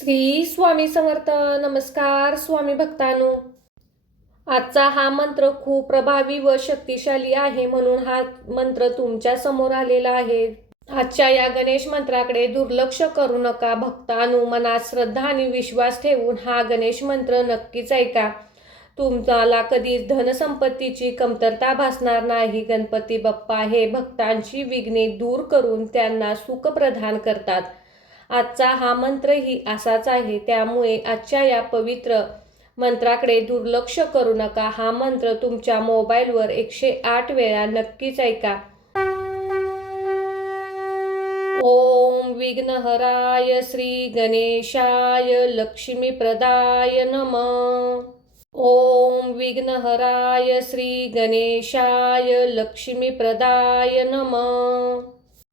श्री स्वामी समर्थ. नमस्कार स्वामी भक्तांनो. आजचा हा मंत्र खूप प्रभावी व शक्तिशाली आहे, म्हणून हा मंत्र तुमच्या समोर आलेला आहे. आजच्या या गणेश मंत्राकडे दुर्लक्ष करू नका भक्तांनो. मनात श्रद्धा आणि विश्वास ठेवून हा गणेश मंत्र नक्कीच ऐका. तुम्हाला कधीच धनसंपत्तीची कमतरता भासणार नाही. गणपती बाप्पा हे भक्तांची विघ्ने दूर करून त्यांना सुख प्रदान करतात. आजचा हा मंत्रही असाच आहे, त्यामुळे आजच्या या पवित्र मंत्राकडे दुर्लक्ष करू नका. हा मंत्र तुमच्या मोबाईलवर 108 वेळा नक्कीच ऐका. ओम विघ्नहराय श्री गणेशाय लक्ष्मीप्रदाय नमः. ओम विघ्नहराय श्री गणेशाय लक्ष्मीप्रदाय नमः.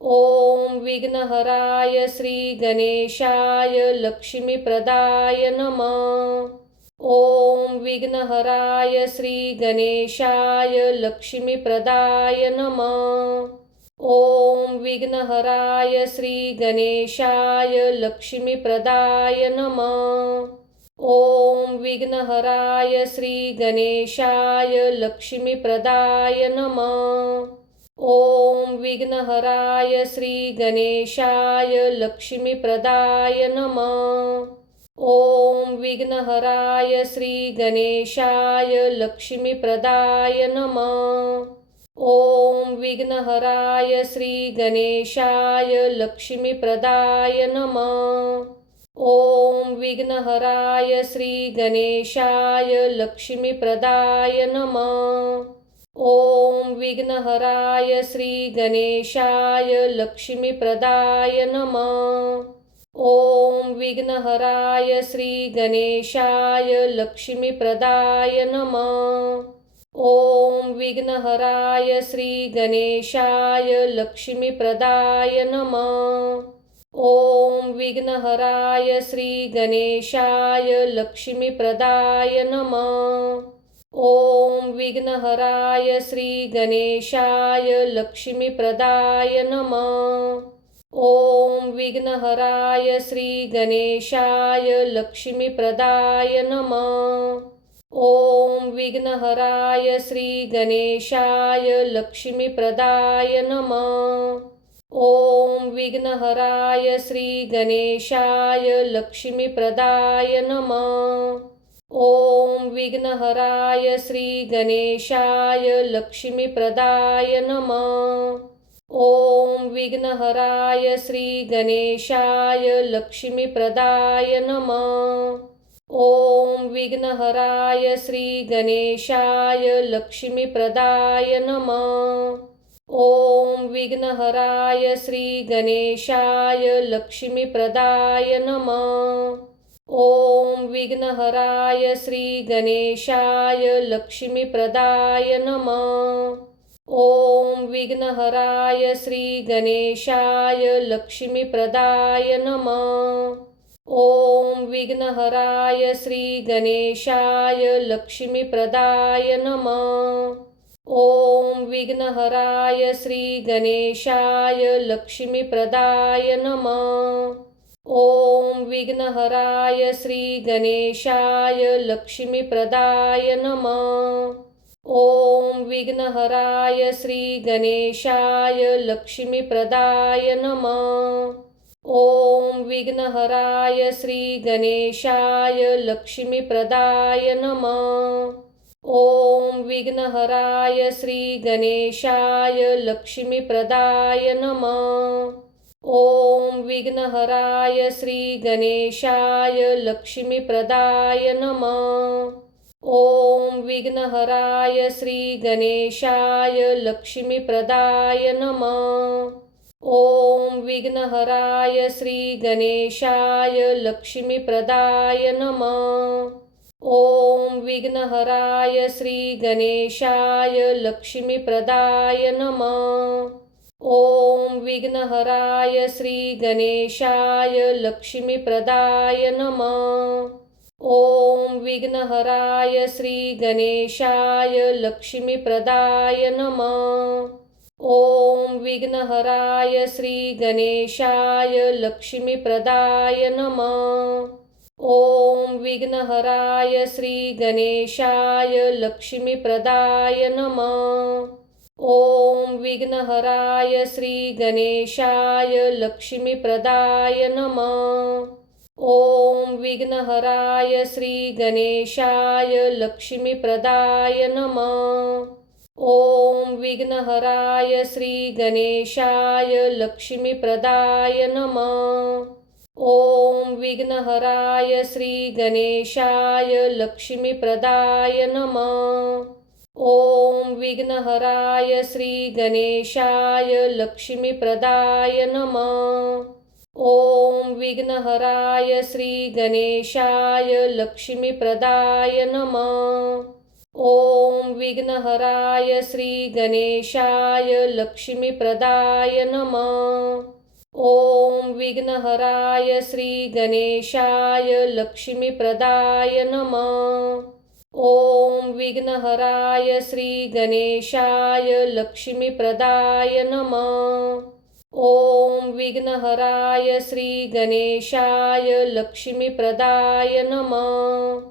ओम विघ्नहराय श्री गणेशाय लक्ष्मीप्रदाय नमः. ओम विघ्नहराय श्री गणेशाय लक्ष्मीप्रदाय नमः. ओम विघ्नहराय श्री गणेशाय लक्ष्मीप्रदाय नमः. ओम विघ्नहराय श्री गणेशाय लक्ष्मीप्रदाय नमः. ओम विघ्नहराय श्री गणेशाय लक्ष्मीप्रदाय नमः. ओम विघ्नहराय श्री गणेशाय लक्ष्मीप्रदाय नमः. ओम विघ्नहराय श्री गणेशाय लक्ष्मीप्रदाय नमः. ओम विघ्नहराय श्री गणेशाय लक्ष्मीप्रदाय नमः. ओम विघ्नहराय श्री गणेशाय लक्ष्मीप्रदाय नमः. ओम विघ्नहराय श्री गणेशाय लक्ष्मीप्रदाय नमः. ओम विघ्नहराय श्री गणेशाय लक्ष्मीप्रदाय नमः. ओम विघ्नहराय श्री गणेशाय लक्ष्मीप्रदाय नमः. ओम विघ्नहराय श्री गणेशाय लक्ष्मीप्रदाय नमः. ओम विघ्नहराय श्री गणेशाय लक्ष्मीप्रदाय नमः. ओम विघ्नहराय श्री गणेशाय लक्ष्मीप्रदाय नमः. ओम विघ्नहराय श्री गणेशाय लक्ष्मीप्रदाय नमः. ओम विघ्नहराय श्री गणेशाय लक्ष्मीप्रदाय नमः. ओम विघ्नहराय श्री गणेशाय लक्ष्मीप्रदाय नमः. ओम विघ्नहराय श्री गणेशाय लक्ष्मीप्रदाय नमः. ओम विघ्नहराय श्री गणेशाय लक्ष्मीप्रदाय नमः. ओम विघ्नहराय श्री गणेशाय लक्ष्मीप्रदाय नमः. ओम विघ्नहराय श्री गणेशाय लक्ष्मीप्रदाय नमः. ओम विघ्नहराय श्री गणेशाय लक्ष्मीप्रदाय नमः. ओम विघ्नहराय श्री गणेशाय लक्ष्मीप्रदाय नमः. ओम विघ्नहराय श्री गणेशाय लक्ष्मीप्रदाय नमः. ओम विघ्नहराय श्री गणेशाय लक्ष्मीप्रदाय नमः. ओम विघ्नहराय श्री गणेशाय लक्ष्मीप्रदाय नमः. ओम विघ्नहराय श्री गणेशाय लक्ष्मीप्रदाय नमः. ओम विघ्नहराय श्री गणेशाय लक्ष्मीप्रदाय नमः. ओम विघ्नहराय श्री गणेशाय लक्ष्मीप्रदाय नमः. ओम विघ्नहराय श्री गणेशाय लक्ष्मीप्रदाय नमः. ओम विघ्नहराय श्री गणेशाय लक्ष्मीप्रदाय नमः. ओम विघ्नहराय श्री गणेशाय लक्ष्मीप्रदाय नमः. ओम विघ्नहराय श्री गणेशाय लक्ष्मीप्रदाय नमः. ओम विघ्नहराय श्री गणेशाय लक्ष्मीप्रदाय नमः। ओम विघ्नहराय श्री गणेशाय लक्ष्मीप्रदाय नमः। ओम विघ्नहराय श्री गणेशाय लक्ष्मीप्रदाय नमः। ओम विघ्नहराय श्री गणेशाय लक्ष्मीप्रदाय नमः। ओम विघ्नहराय श्री गणेशाय लक्ष्मीप्रदाय नमः। ओम विघ्नहराय श्री गणेशाय लक्ष्मीप्रदाय नमः। ओम विघ्नहराय श्री गणेशाय लक्ष्मीप्रदाय नमः। ओम विघ्नहराय श्री गणेशाय लक्ष्मीप्रदाय नमः। ओम विघ्नहराय श्री गणेशाय लक्ष्मीप्रदाय नमः। ओम विघ्नहराय श्री गणेशाय लक्ष्मीप्रदाय नमः। ओम विघ्नहराय श्री गणेशाय लक्ष्मीप्रदाय नमः। ओम विघ्नहराय श्री गणेशाय लक्ष्मीप्रदाय नमः।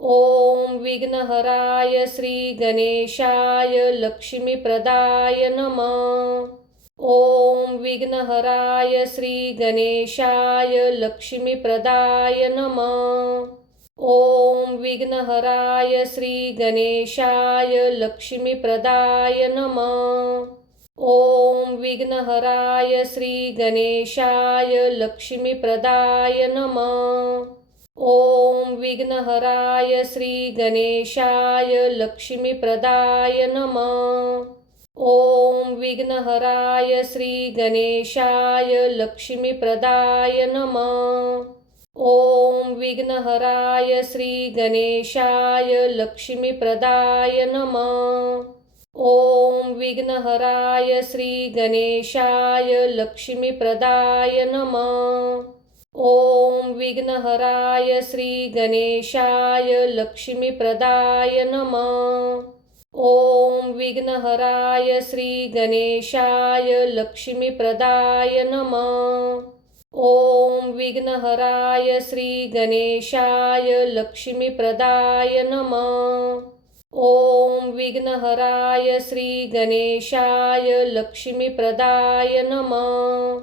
ओम विघ्नहराय श्री गणेशाय लक्ष्मीप्रदाय नमः। ओम विघ्नहराय श्री गणेशाय लक्ष्मीप्रदाय नमः। ओम विघ्नहराय श्री गणेशाय लक्ष्मीप्रदाय नमः। ओम विघ्नहराय श्री गणेशाय लक्ष्मीप्रदाय नमः। ओम विघ्नहराय श्री गणेशाय लक्ष्मीप्रदाय नमः। ओम विघ्नहराय श्री गणेशाय लक्ष्मीप्रदाय नमः। ओम विघ्नहराय श्री गणेशाय लक्ष्मीप्रदाय नमः। ओम विघ्नहराय श्री गणेशाय लक्ष्मीप्रदाय नमः। ओम विघ्नहराय श्री गणेशाय लक्ष्मीप्रदाय नमः। ओम विघ्नहराय श्री गणेशाय लक्ष्मीप्रदाय नमः। ओम विघ्नहराय श्री गणेशाय लक्ष्मीप्रदाय नमः। ओम विघ्नहराय श्री गणेशाय लक्ष्मीप्रदाय नमः। ओम विघ्नहराय श्री गणेशाय लक्ष्मीप्रदाय नमः।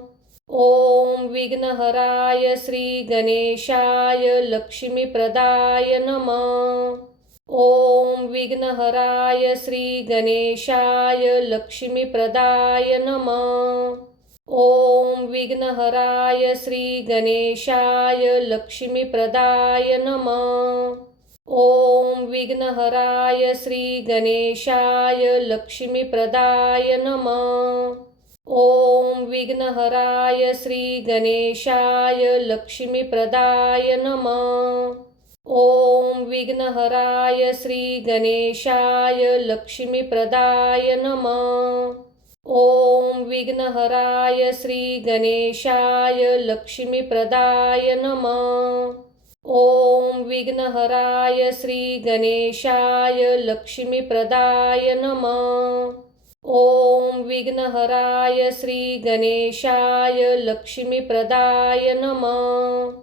ओम विघ्नहराय श्री गणेशाय लक्ष्मीप्रदाय नमः। ओम विघ्नहराय श्री गणेशाय लक्ष्मीप्रदाय नमः। ओम विघ्नहराय श्री गणेशाय लक्ष्मीप्रदाय नमः। ओम विघ्नहराय श्री गणेशाय लक्ष्मीप्रदाय नमः। ओम विघ्नहराय श्री गणेशाय लक्ष्मीप्रदाय नमः। ओम विघ्नहराय श्री गणेशाय लक्ष्मीप्रदाय नमः। ओम विघ्नहराय श्री गणेशाय लक्ष्मीप्रदाय नमः। ओम विघ्नहराय श्री गणेशाय लक्ष्मीप्रदाय नमः।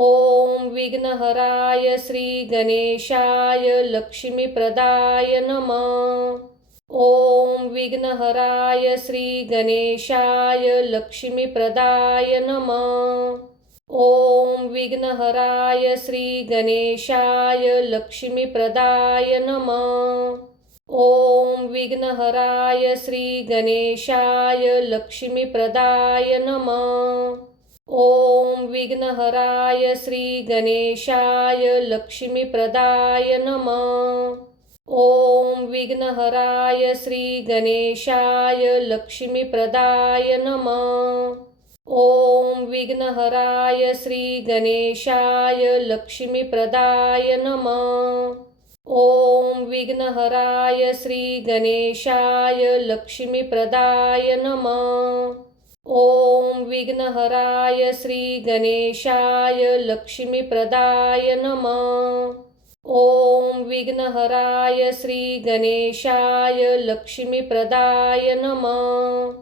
ओम विघ्नहराय श्री गणेशाय लक्ष्मीप्रदाय नमः। ओम विघ्नहराय श्री गणेशाय लक्ष्मीप्रदाय नमः। ओम विघ्नहराय श्री गणेशाय लक्ष्मीप्रदाय नमः। ओम विघ्नहराय श्री गणेशाय लक्ष्मीप्रदाय नमः। ओम विघ्नहराय श्री गणेशाय लक्ष्मीप्रदाय नमः। ओम विघ्नहराय श्री गणेशाय लक्ष्मीप्रदाय नमः। ओम विघ्नहराय श्री गणेशाय लक्ष्मीप्रदाय नमः। ओम विघ्नहराय श्री गणेशाय लक्ष्मीप्रदाय नमः। ओम विघ्नहराय श्री गणेशाय लक्ष्मीप्रदाय नमः। ओम विघ्नहराय श्री गणेशाय लक्ष्मीप्रदाय नमः।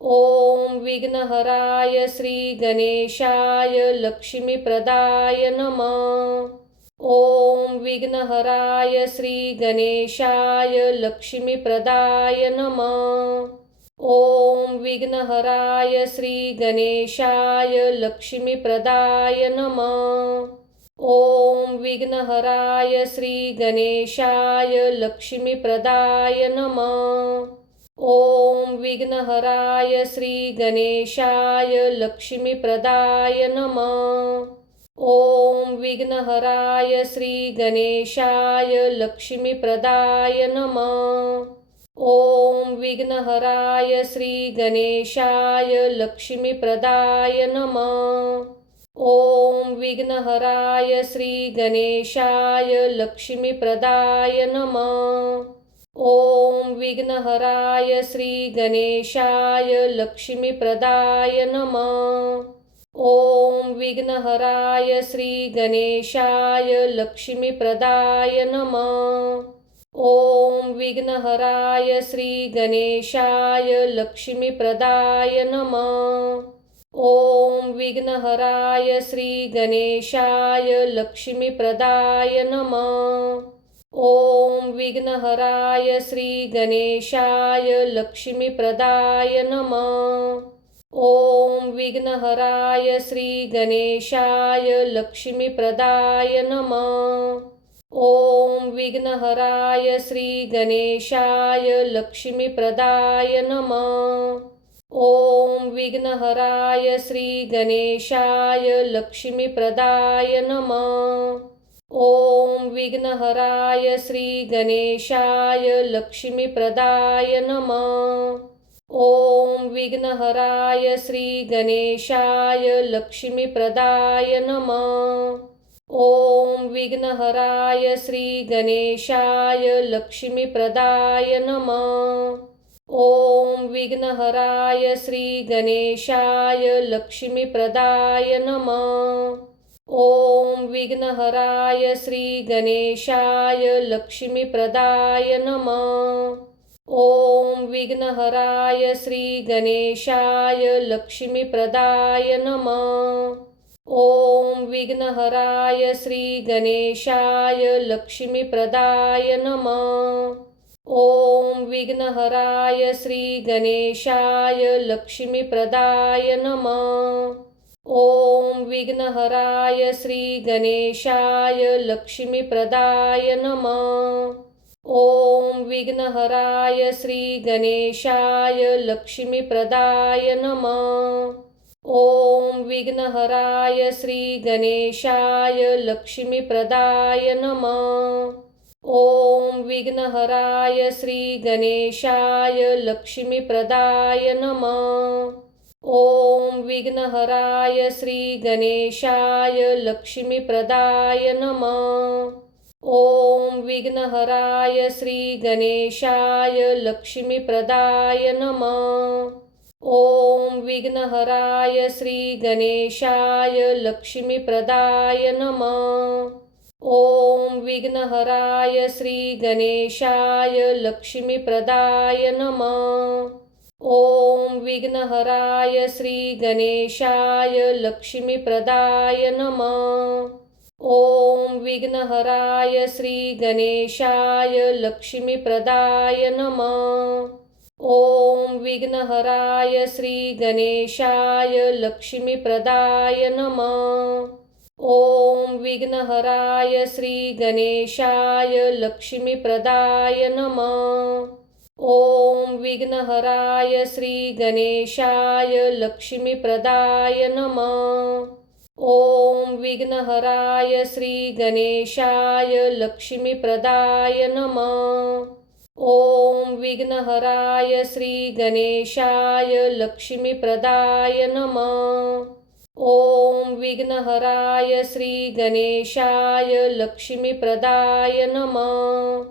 ओम विघ्नहराय श्री गणेशाय लक्ष्मीप्रदाय नमः। ओम विघ्नहराय श्री गणेशाय लक्ष्मीप्रदाय नमः। ओम विघ्नहराय श्री गणेशाय लक्ष्मीप्रदाय नमः। ओम विघ्नहराय श्री गणेशाय लक्ष्मीप्रदाय नमः। ओम विघ्नहराय श्री गणेशाय लक्ष्मीप्रदाय नमः। ओम विघ्नहराय श्री गणेशाय लक्ष्मीप्रदाय नमः। ओम विघ्नहराय श्री गणेशाय लक्ष्मीप्रदाय नमः। ओम विघ्नहराय श्री गणेशाय लक्ष्मीप्रदाय नमः। ओम विघ्नहराय श्री गणेशाय लक्ष्मीप्रदाय नमः। ओम विघ्नहराय श्री गणेशाय लक्ष्मीप्रदाय नमः। ओम विघ्नहराय श्री गणेशाय लक्ष्मीप्रदाय नमः। ओम विघ्नहराय श्री गणेशाय लक्ष्मीप्रदाय नमः। ओम विघ्नहराय श्री गणेशाय लक्ष्मीप्रदाय नमः। ओम विघ्नहराय श्री गणेशाय लक्ष्मीप्रदाय नमः। ओम विघ्नहराय श्री गणेशाय लक्ष्मीप्रदाय नमः। ओम विघ्नहराय श्री गणेशाय लक्ष्मीप्रदाय नमः। ओम विघ्नहराय श्री गणेशाय लक्ष्मीप्रदाय नमः। ओम विघ्नहराय श्री गणेशाय लक्ष्मीप्रदाय नमः। ओम विघ्नहराय श्री गणेशाय लक्ष्मीप्रदाय नमः। ओम विघ्नहराय श्री गणेशाय लक्ष्मीप्रदाय नमः। ओम विघ्नहराय श्री गणेशाय लक्ष्मीप्रदाय नमः। ओम विघ्नहराय श्री गणेशाय लक्ष्मीप्रदाय नमः। ओम विघ्नहराय श्री गणेशाय लक्ष्मीप्रदाय नमः। ओम विघ्नहराय श्री गणेशाय लक्ष्मीप्रदाय नमः। ओम विघ्नहराय श्री गणेशाय लक्ष्मीप्रदाय नमः। ओम विघ्नहराय श्री गणेशाय लक्ष्मीप्रदाय नमः। ओम विघ्नहराय श्री गणेशाय लक्ष्मीप्रदाय नमः। ओम विघ्नहराय श्री गणेशाय लक्ष्मीप्रदाय नमः। ओम विघ्नहराय श्री गणेशाय लक्ष्मीप्रदाय नमः। ओम विघ्नहराय श्री गणेशाय लक्ष्मीप्रदाय नमः। ओम विघ्नहराय श्री गणेशाय लक्ष्मीप्रदाय नमः। ओम विघ्नहराय श्री गणेशाय लक्ष्मीप्रदाय नमः। ओम विघ्नहराय श्री गणेशाय लक्ष्मीप्रदाय नमः। ओम विघ्नहराय श्री गणेशाय लक्ष्मीप्रदाय नमः। ओम विघ्नहराय श्री गणेशाय लक्ष्मीप्रदाय नमः। ओम विघ्नहराय श्री गणेशाय लक्ष्मीप्रदाय नमः। ओम विघ्नहराय श्री गणेशाय लक्ष्मीप्रदाय नमः। ओम विघ्नहराय श्री गणेशाय लक्ष्मीप्रदाय नमः। ओम विघ्नहराय श्री गणेशाय लक्ष्मीप्रदाय नमः। ओम विघ्नहराय श्री गणेशाय लक्ष्मीप्रदाय नमः।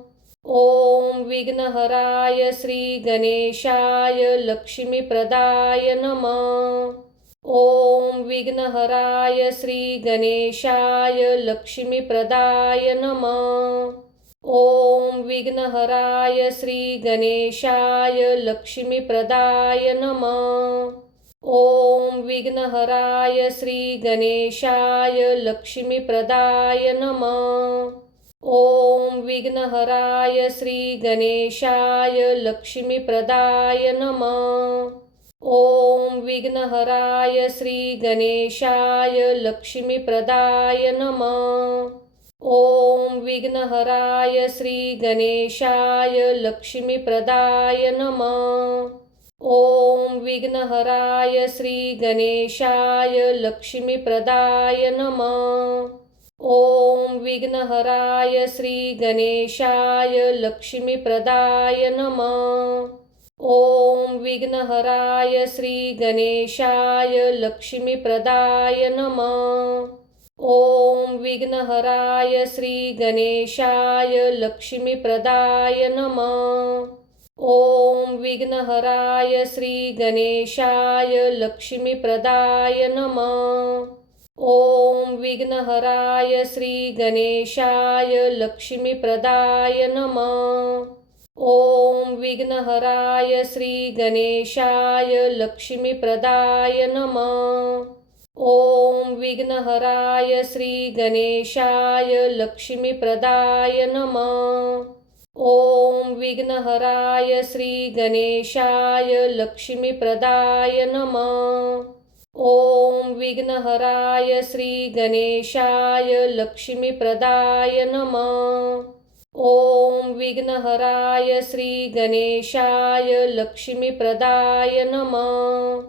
ओम विघ्नहराय श्री गणेशाय लक्ष्मीप्रदाय नमः। ओम विघ्नहराय श्री गणेशाय लक्ष्मीप्रदाय नमः। ओम विघ्नहराय श्री गणेशाय लक्ष्मीप्रदाय नमः। ओम विघ्नहराय श्री गणेशाय लक्ष्मीप्रदाय नमः। ओम विघ्नहराय श्री गणेशाय लक्ष्मीप्रदाय नमः। ओम विघ्नहराय श्री गणेशाय लक्ष्मीप्रदाय नमः। ओम विघ्नहराय श्री गणेशाय लक्ष्मीप्रदाय नमः। ओम विघ्नहराय श्री गणेशाय लक्ष्मीप्रदाय नमः। ओम विघ्नहराय श्री गणेशाय लक्ष्मीप्रदाय नमः। ओम विघ्नहराय श्री गणेशाय लक्ष्मीप्रदाय नमः। ओम विघ्नहराय श्री गणेशाय लक्ष्मीप्रदाय नमः। ओम विघ्नहराय श्री गणेशाय लक्ष्मीप्रदाय नमः। ओम विघ्नहराय श्री गणेशाय लक्ष्मीप्रदाय नमः। ओम विघ्नहराय श्री गणेशाय लक्ष्मीप्रदाय नमः। ओम विघ्नहराय श्री गणेशाय लक्ष्मीप्रदाय नमः। ओम विघ्नहराय श्री गणेशाय लक्ष्मीप्रदाय नमः। ओम विघ्नहराय श्री गणेशाय लक्ष्मीप्रदाय नमः। ओम विघ्नहराय श्री गणेशाय लक्ष्मीप्रदाय नमः।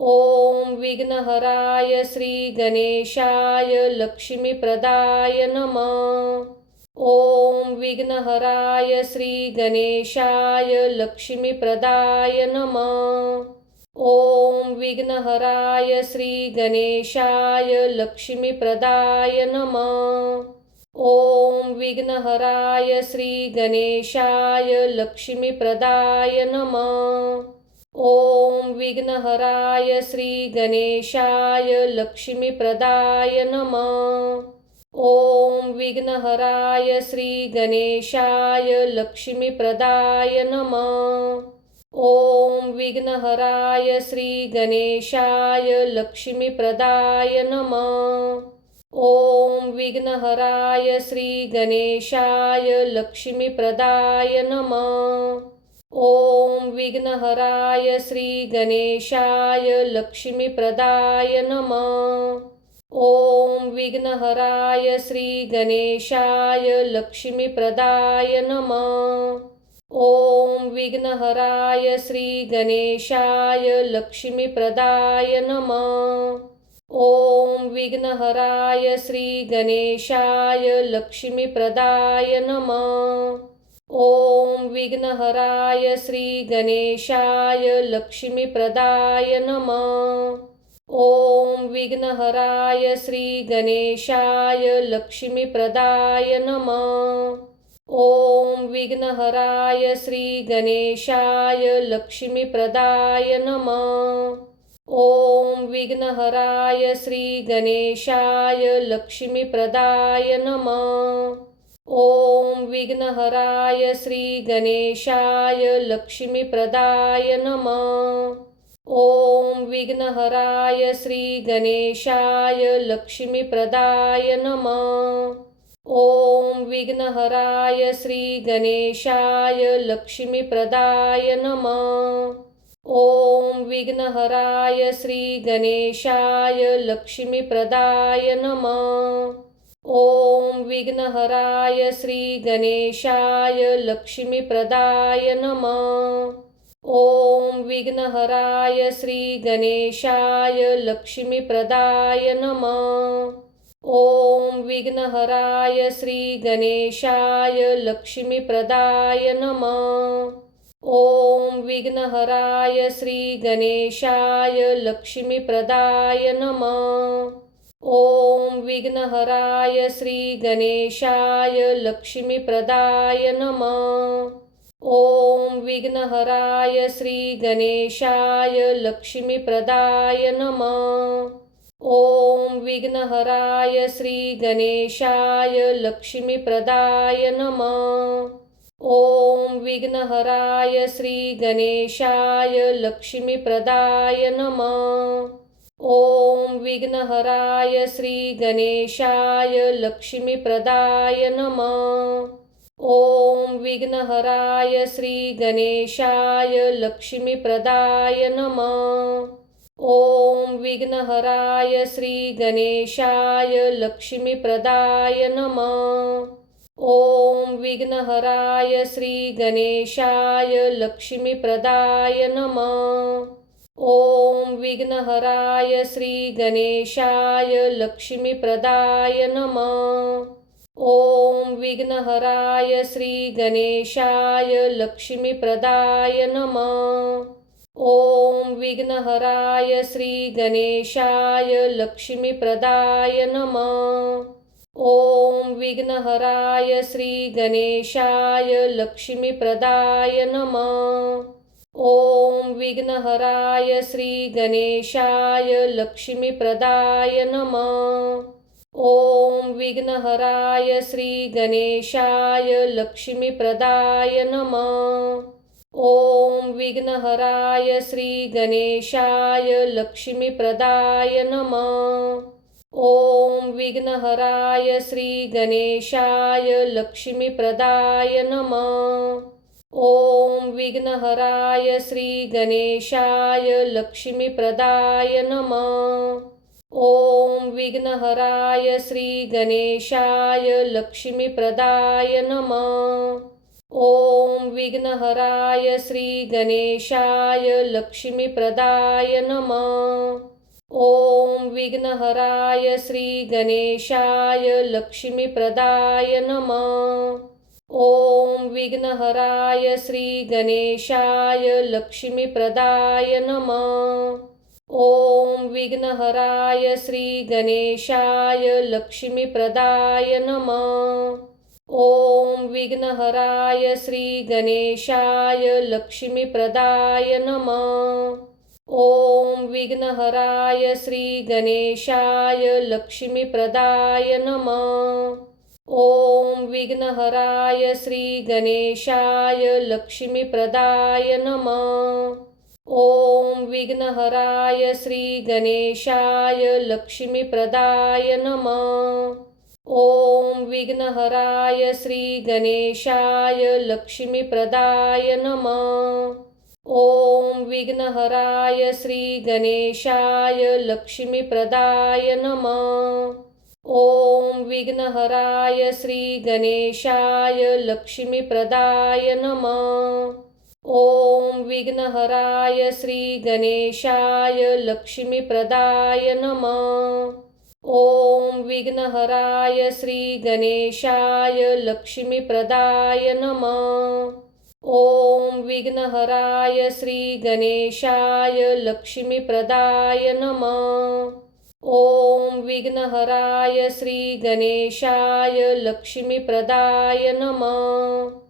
ओम विघ्नहराय श्री गणेशाय लक्ष्मीप्रदाय नमः। ओम विघ्नहराय श्री गणेशाय लक्ष्मीप्रदाय नमः। ओम विघ्नहराय श्री गणेशाय लक्ष्मीप्रदाय नमः। ओम विघ्नहराय श्री गणेशाय लक्ष्मीप्रदाय नमः। ओम विघ्नहराय श्री गणेशाय लक्ष्मीप्रदाय नमः। ओम विघ्नहराय श्री गणेशाय लक्ष्मीप्रदाय नमः। ओम विघ्नहराय श्री गणेशाय लक्ष्मीप्रदाय नमः। ओम विघ्नहराय श्री गणेशाय लक्ष्मीप्रदाय नमः। ओम विघ्नहराय श्री गणेशाय लक्ष्मीप्रदाय नमः। ओम विघ्नहराय श्री गणेशाय लक्ष्मीप्रदाय नमः। ओम विघ्नहराय श्री गणेशाय लक्ष्मीप्रदाय नमः। ओम विघ्नहराय श्री गणेशाय लक्ष्मीप्रदाय नमः। ओम विघ्नहराय श्री गणेशाय लक्ष्मीप्रदाय नमः। ओम विघ्नहराय श्री गणेशाय लक्ष्मीप्रदाय नमः। ओम विघ्नहराय श्री गणेशाय लक्ष्मीप्रदाय नमः। ओम विघ्नहराय श्री गणेशाय लक्ष्मीप्रदाय नमः। ओम विघ्नहराय श्री गणेशाय लक्ष्मीप्रदाय नमः। ओम विघ्नहराय श्री गणेशाय लक्ष्मीप्रदाय नमः। ओम विघ्नहराय श्री गणेशाय लक्ष्मीप्रदाय नमः। ओम विघ्नहराय श्री गणेशाय लक्ष्मीप्रदाय नमः। ओम विघ्नहराय श्री गणेशाय लक्ष्मीप्रदाय नमः। ओम विघ्नहराय श्री गणेशाय लक्ष्मीप्रदाय नमः। ओम विघ्नहराय श्री गणेशाय लक्ष्मीप्रदाय नमः। ओम विघ्नहराय श्री गणेशाय लक्ष्मीप्रदाय नमः। ओम विघ्नहराय श्री गणेशाय लक्ष्मीप्रदाय नमः। ओम विघ्नहराय श्री गणेशाय लक्ष्मीप्रदाय नमः। ओम विघ्नहराय श्री गणेशाय लक्ष्मीप्रदाय नमः। ओम विघ्नहराय श्री गणेशाय लक्ष्मीप्रदाय नमः। ओम विघ्नहराय श्री गणेशाय लक्ष्मीप्रदाय नमः। ओम विघ्नहराय श्री गणेशाय लक्ष्मीप्रदाय नमः। ओम विघ्नहराय श्री गणेशाय लक्ष्मीप्रदाय नमः। ओम विघ्नहराय श्री गणेशाय लक्ष्मीप्रदाय नमः। ओम विघ्नहराय श्री गणेशाय लक्ष्मीप्रदाय नमः। ओम विघ्नहराय श्री गणेशाय लक्ष्मीप्रदाय नमः। ओम विघ्नहराय श्री गणेशाय लक्ष्मीप्रदाय नमः। ओम विघ्नहराय श्री गणेशाय लक्ष्मीप्रदाय नमः। ओम विघ्नहराय श्री गणेशाय लक्ष्मीप्रदाय नमः। ओम विघ्नहराय श्री गणेशाय लक्ष्मीप्रदाय नमः। ओम विघ्नहराय श्री गणेशाय लक्ष्मीप्रदाय नमः। ओम विघ्नहराय श्री गणेशाय लक्ष्मीप्रदाय नमः। ओम विघ्नहराय श्री गणेशाय लक्ष्मीप्रदाय नमः। ओम विघ्नहराय श्री गणेशाय लक्ष्मीप्रदाय नमः। ओम विघ्नहराय श्री गणेशाय लक्ष्मीप्रदाय नमः। ओम विघ्नहराय श्री गणेशाय लक्ष्मीप्रदाय नमः। ओम विघ्नहराय श्री गणेशाय लक्ष्मीप्रदाय नमः। ओम विघ्नहराय श्री गणेशाय लक्ष्मीप्रदाय नमः। ओम विघ्नहराय श्री गणेशाय लक्ष्मीप्रदाय नमः। ओम विघ्नहराय श्री गणेशाय लक्ष्मीप्रदाय नमः। ओम विघ्नहराय श्री गणेशाय लक्ष्मीप्रदाय नमः। ओम विघ्नहराय श्री गणेशाय लक्ष्मीप्रदाय नमः। ओम विघ्नहराय श्री गणेशाय लक्ष्मीप्रदाय नमः। ओम विघ्नहराय श्री गणेशाय लक्ष्मीप्रदाय नमः। ओम विघ्नहराय श्री गणेशाय लक्ष्मीप्रदाय नमः। ओम विघ्नहराय श्री गणेशाय लक्ष्मीप्रदाय नमः। ओम विघ्नहराय श्री गणेशाय लक्ष्मीप्रदाय नमः। ओम विघ्नहराय श्री गणेशाय लक्ष्मीप्रदाय नमः। ओम विघ्नहराय श्री गणेशाय लक्ष्मीप्रदाय नमः।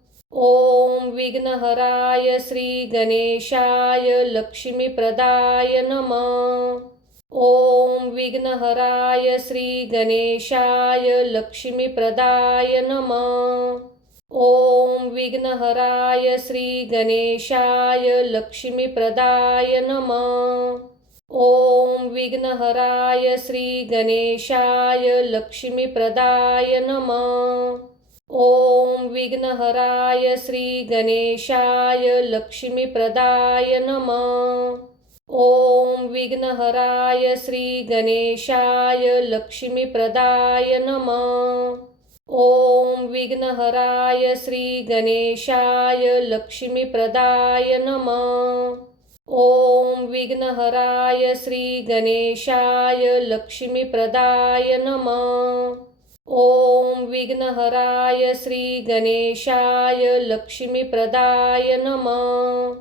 ओम विघ्नहराय श्री गणेशाय लक्ष्मीप्रदाय नमः। ओम विघ्नहराय श्री गणेशाय लक्ष्मीप्रदाय नमः। ओम विघ्नहराय श्री गणेशाय लक्ष्मीप्रदाय नमः। ओम विघ्नहराय श्री गणेशाय लक्ष्मीप्रदाय नमः। ओम विघ्नहराय श्री गणेशाय लक्ष्मीप्रदाय नमः। ओम विघ्नहराय श्री गणेशाय लक्ष्मीप्रदाय नमः। ओम विघ्नहराय श्री गणेशाय लक्ष्मीप्रदाय नमः। ओम विघ्नहराय श्री गणेशाय लक्ष्मीप्रदाय नमः। ओम विघ्नहराय श्री गणेशाय लक्ष्मीप्रदाय नमः।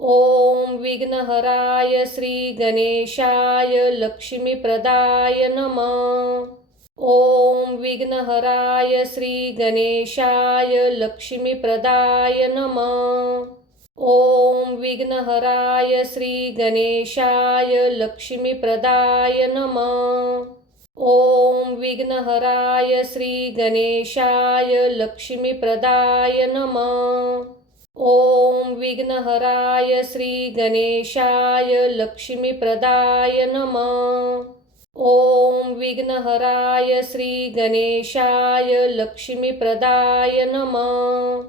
ओम विघ्नहराय श्री गणेशाय लक्ष्मीप्रदाय नमः। ओम विघ्नहराय श्री गणेशाय लक्ष्मीप्रदाय नमः। ओम विघ्नहराय श्री गणेशाय लक्ष्मीप्रदाय नमः। ओम विघ्नहराय श्री गणेशाय लक्ष्मीप्रदाय नमः। ओम विघ्नहराय श्री गणेशाय लक्ष्मीप्रदाय नमः। ओम विघ्नहराय श्री गणेशाय लक्ष्मीप्रदाय नमः।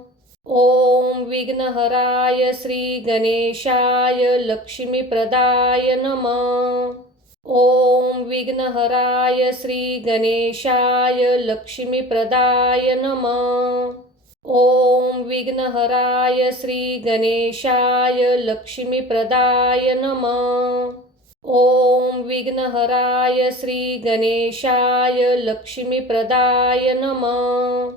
ओम विघ्नहराय श्री गणेशाय लक्ष्मीप्रदाय नमः। ओम विघ्नहराय श्री गणेशाय लक्ष्मीप्रदाय नमः। ओम विघ्नहराय श्री गणेशाय लक्ष्मीप्रदाय नमः। ओम विघ्नहराय श्री गणेशाय लक्ष्मीप्रदाय नमः।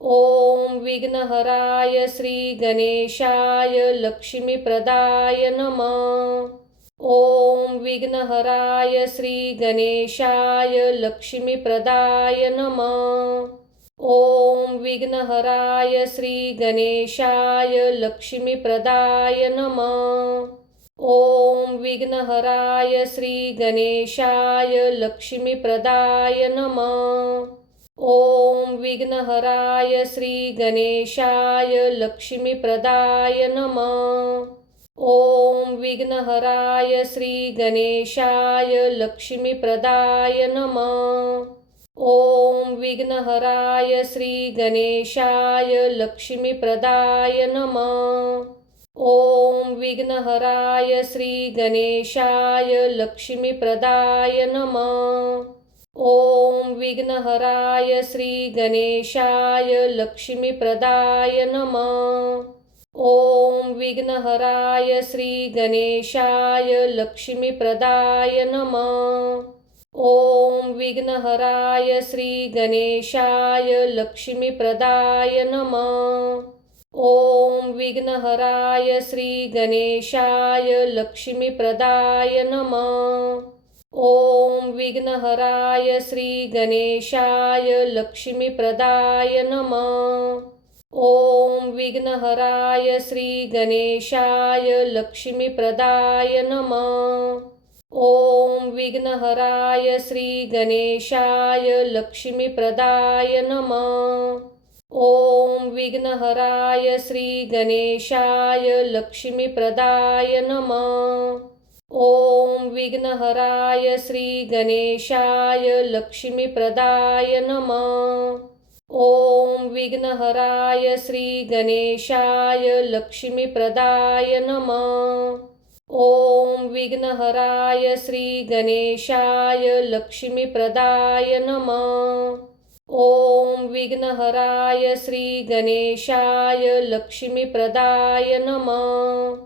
ओम विघ्नहराय श्री गणेशाय लक्ष्मीप्रदाय नमः। ओम विघ्नहराय श्री गणेशाय लक्ष्मीप्रदाय नमः। ओम विघ्नहराय श्री गणेशाय लक्ष्मीप्रदाय नमः। ओम विघ्नहराय श्री गणेशाय लक्ष्मीप्रदाय नमः। ओम विघ्नहराय श्री गणेशाय लक्ष्मीप्रदाय नमः। ओम विघ्नहराय श्री गणेशाय लक्ष्मीप्रदाय नमः। ओम विघ्नहराय श्री गणेशाय लक्ष्मीप्रदाय नमः। ओम विघ्नहराय श्री गणेशाय लक्ष्मीप्रदाय नमः। ओम विघ्नहराय श्री गणेशाय लक्ष्मीप्रदाय नमः। ओम विघ्नहराय श्री गणेशाय लक्ष्मीप्रदाय नमः। ओम विघ्नहराय श्री गणेशाय लक्ष्मीप्रदाय नमः। ओम विघ्नहराय श्री गणेशाय लक्ष्मीप्रदाय नमः। ओम विघ्नहराय श्री गणेशाय लक्ष्मीप्रदाय नमः। ओम विघ्नहराय श्री गणेशाय लक्ष्मीप्रदाय नमः। ओम विघ्नहराय श्री गणेशाय लक्ष्मीप्रदाय नमः। ओम विघ्नहराय श्री गणेशाय लक्ष्मीप्रदाय नमः। ओम विघ्नहराय श्री गणेशाय लक्ष्मीप्रदाय नमः। ओम विघ्नहराय श्री गणेशाय लक्ष्मीप्रदाय नमः। ओम विघ्नहराय श्री गणेशाय लक्ष्मीप्रदाय नमः। ओम विघ्नहराय श्री गणेशाय लक्ष्मीप्रदाय नमः।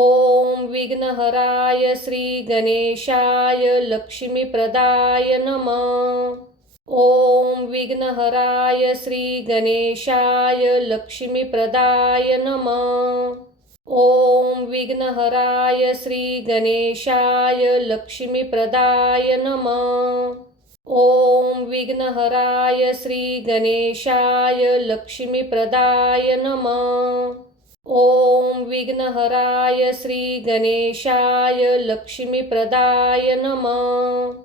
ओम विघ्नहराय श्री गणेशाय लक्ष्मीप्रदाय नमः। ओम विघ्नहराय श्री गणेशाय लक्ष्मीप्रदाय नमः। ओम विघ्नहराय श्री गणेशाय लक्ष्मीप्रदाय नमः। ओम विघ्नहराय श्री गणेशाय लक्ष्मीप्रदाय नमः। ओम विघ्नहराय श्री गणेशाय लक्ष्मीप्रदाय नमः।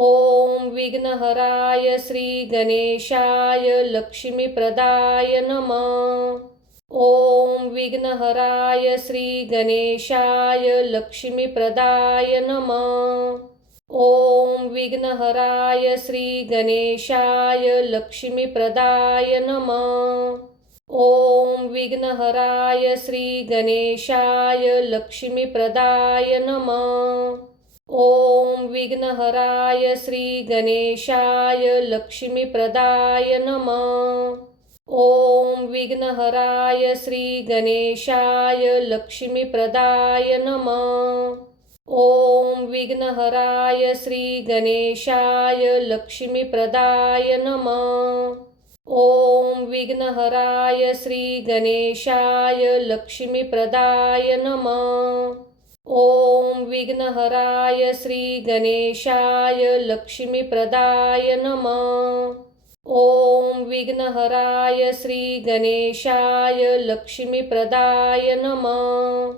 ओम विघ्नहराय श्री गणेशाय लक्ष्मीप्रदाय नमः। ओम विघ्नहराय श्री गणेशाय लक्ष्मीप्रदाय नमः। ओम विघ्नहराय श्री गणेशाय लक्ष्मीप्रदाय नमः। ओम विघ्नहराय श्री गणेशाय लक्ष्मीप्रदाय नमः। ओम विघ्नहराय श्री गणेशाय लक्ष्मीप्रदाय नमः। ओम विघ्नहराय श्री गणेशाय लक्ष्मीप्रदाय नमः। ओम विघ्नहराय श्री गणेशाय लक्ष्मीप्रदाय नमः। ओम विघ्नहराय श्री गणेशाय लक्ष्मीप्रदाय नमः। ओम विघ्नहराय श्री गणेशाय लक्ष्मीप्रदाय नमः। ओम विघ्नहराय श्री गणेशाय लक्ष्मीप्रदाय नमः।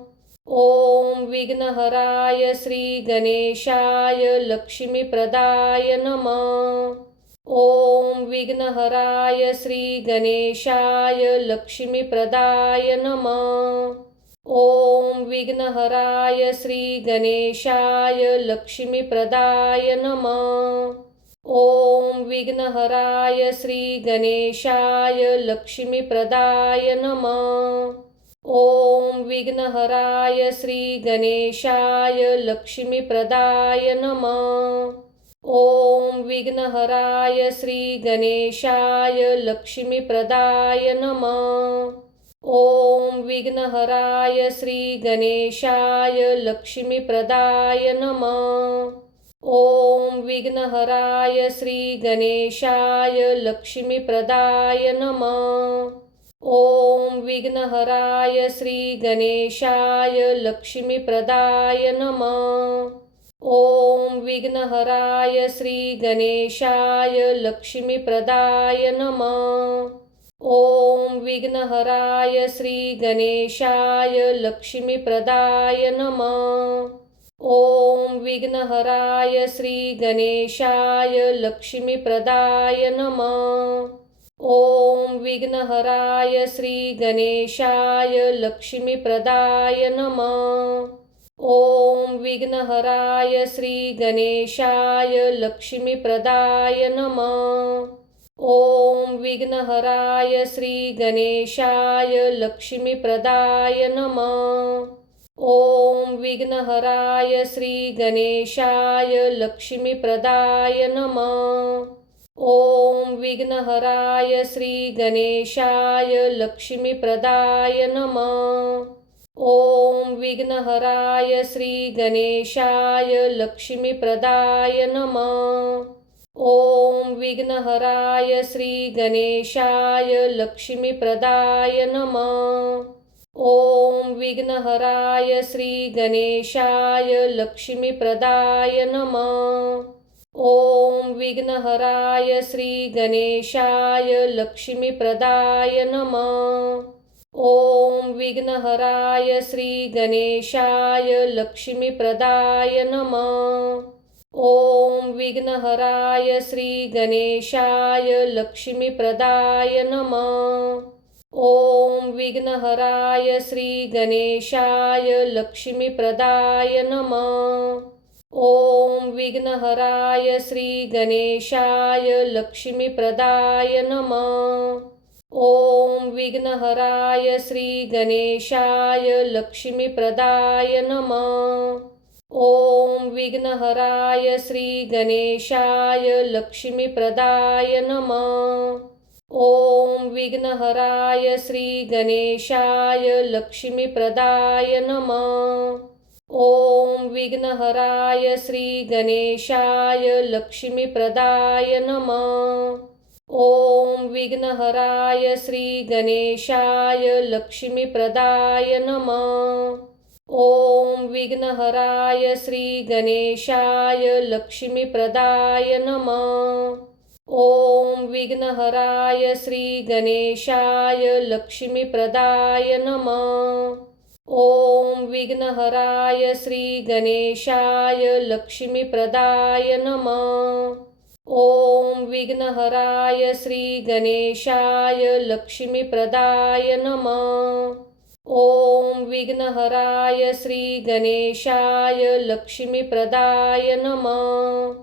ओम विघ्नहराय श्री गणेशाय लक्ष्मीप्रदाय नमः। ओम विघ्नहराय श्री गणेशाय लक्ष्मीप्रदाय नमः। ओम विघ्नहराय श्री गणेशाय लक्ष्मीप्रदाय नमः। ओम विघ्नहराय श्री गणेशाय लक्ष्मीप्रदाय नमः। ओम विघ्नहराय श्री गणेशाय लक्ष्मीप्रदाय नमः। ओम विघ्नहराय श्री गणेशाय लक्ष्मीप्रदाय नमः। ओम विघ्नहराय श्री गणेशाय लक्ष्मीप्रदाय नमः। ओम विघ्नहराय श्री गणेशाय लक्ष्मीप्रदाय नमः। ओम विघ्नहराय श्री गणेशाय लक्ष्मीप्रदाय नमः। ओम विघ्नहराय श्री गणेशाय लक्ष्मीप्रदाय नमः। ओम विघ्नहराय श्री गणेशाय लक्ष्मीप्रदाय नमः। ओम विघ्नहराय श्री गणेशाय लक्ष्मीप्रदाय नमः। ओम विघ्नहराय श्री गणेशाय लक्ष्मीप्रदाय नमः। ओम विघ्नहराय श्री गणेशाय लक्ष्मीप्रदाय नमः। ओम विघ्नहराय श्री गणेशाय लक्ष्मीप्रदाय नमः। ओम विघ्नहराय श्री गणेशाय लक्ष्मीप्रदाय नमः। ओम विघ्नहराय श्री गणेशाय लक्ष्मीप्रदाय नमः। ओम विघ्नहराय श्री गणेशाय लक्ष्मीप्रदाय नमः। ओम विघ्नहराय श्री गणेशाय लक्ष्मीप्रदाय नमः। ओम विघ्नहराय श्री गणेशाय लक्ष्मीप्रदाय नमः। ओम विघ्नहराय श्री गणेशाय लक्ष्मीप्रदाय नमः। ओम विघ्नहराय श्री गणेशाय लक्ष्मीप्रदाय नमः। ओम विघ्नहराय श्री गणेशाय लक्ष्मीप्रदाय नमः। ओम विघ्नहराय श्री गणेशाय लक्ष्मीप्रदाय नमः। ओम विघ्नहराय श्री गणेशाय लक्ष्मीप्रदाय नमः। ओम विघ्नहराय श्री गणेशाय लक्ष्मीप्रदाय नमः। ओम विघ्नहराय श्री गणेशाय लक्ष्मीप्रदाय नमः। ओम विघ्नहराय श्री गणेशाय लक्ष्मीप्रदाय नमः। ओम विघ्नहराय श्री गणेशाय लक्ष्मीप्रदाय नमः। ओम विघ्नहराय श्री गणेशाय लक्ष्मीप्रदाय नमः। ओम विघ्नहराय श्री गणेशाय लक्ष्मीप्रदाय नमः। ओम विघ्नहराय श्री गणेशाय लक्ष्मीप्रदाय नमः। ओम विघ्नहराय श्री गणेशाय लक्ष्मीप्रदाय नमः। ओम विघ्नहराय श्री गणेशाय लक्ष्मीप्रदाय नमः। ओम विघ्नहराय श्री गणेशाय लक्ष्मीप्रदाय नमः।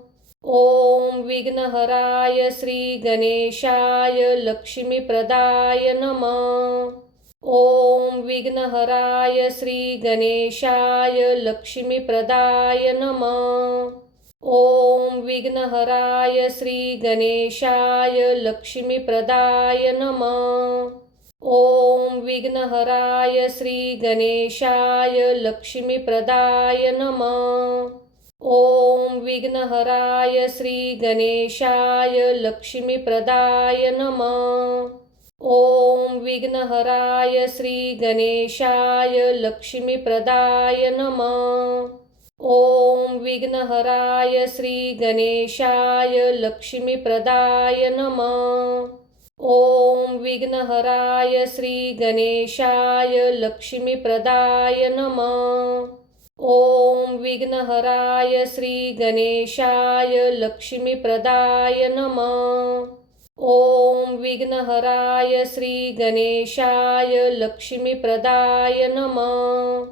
ओम विघ्नहराय श्री गणेशाय लक्ष्मीप्रदाय नमः। ओम विघ्नहराय श्री गणेशाय लक्ष्मीप्रदाय नमः। ओम विघ्नहराय श्री गणेशाय लक्ष्मीप्रदाय नमः। ओम विघ्नहराय श्री गणेशाय लक्ष्मीप्रदाय नमः। ओम विघ्नहराय श्री गणेशाय लक्ष्मीप्रदाय नमः। ओम विघ्नहराय श्री गणेशाय लक्ष्मीप्रदाय नमः। ओम विघ्नहराय श्री गणेशाय लक्ष्मीप्रदाय नमः। ओम विघ्नहराय श्री गणेशाय लक्ष्मीप्रदाय नमः। ओम विघ्नहराय श्री गणेशाय लक्ष्मीप्रदाय नमः। ओम विघ्नहराय श्री गणेशाय लक्ष्मीप्रदाय नमः।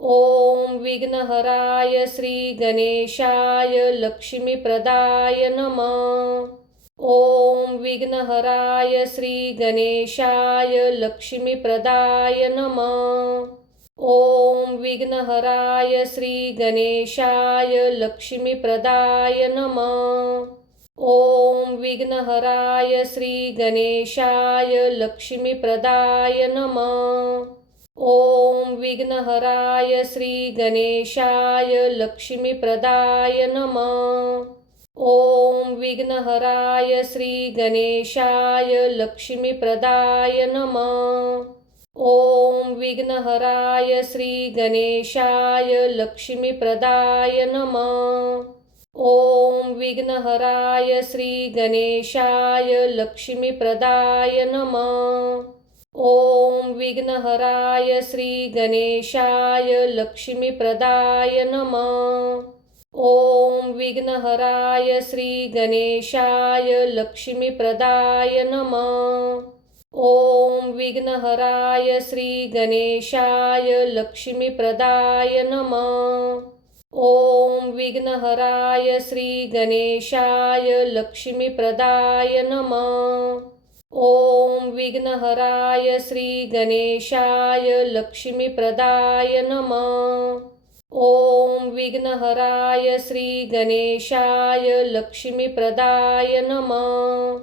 ओम विघ्नहराय श्री गणेशाय लक्ष्मीप्रदाय नमः। ओम विघ्नहराय श्री गणेशाय लक्ष्मीप्रदाय नमः। ओम विघ्नहराय श्री गणेशाय लक्ष्मीप्रदाय नमः। ओम विघ्नहराय श्री गणेशाय लक्ष्मीप्रदाय नमः। ओम विघ्नहराय श्री गणेशाय लक्ष्मीप्रदाय नमः। ओम विघ्नहराय श्री गणेशाय लक्ष्मीप्रदाय नमः। ओम विघ्नहराय श्री गणेशाय लक्ष्मीप्रदाय नमः। ओम विघ्नहराय श्री गणेशाय लक्ष्मीप्रदाय नमः। ओम विघ्नहराय श्री गणेशाय लक्ष्मीप्रदाय नमः। ओम विघ्नहराय श्री गणेशाय लक्ष्मीप्रदाय नमः। ओम विघ्नहराय श्री गणेशाय लक्ष्मीप्रदाय नमः। ओम विघ्नहराय श्री गणेशाय लक्ष्मीप्रदाय नमः। ओम विघ्नहराय श्री गणेशाय लक्ष्मीप्रदाय नमः। ओम विघ्नहराय श्री गणेशाय लक्ष्मीप्रदाय नमः।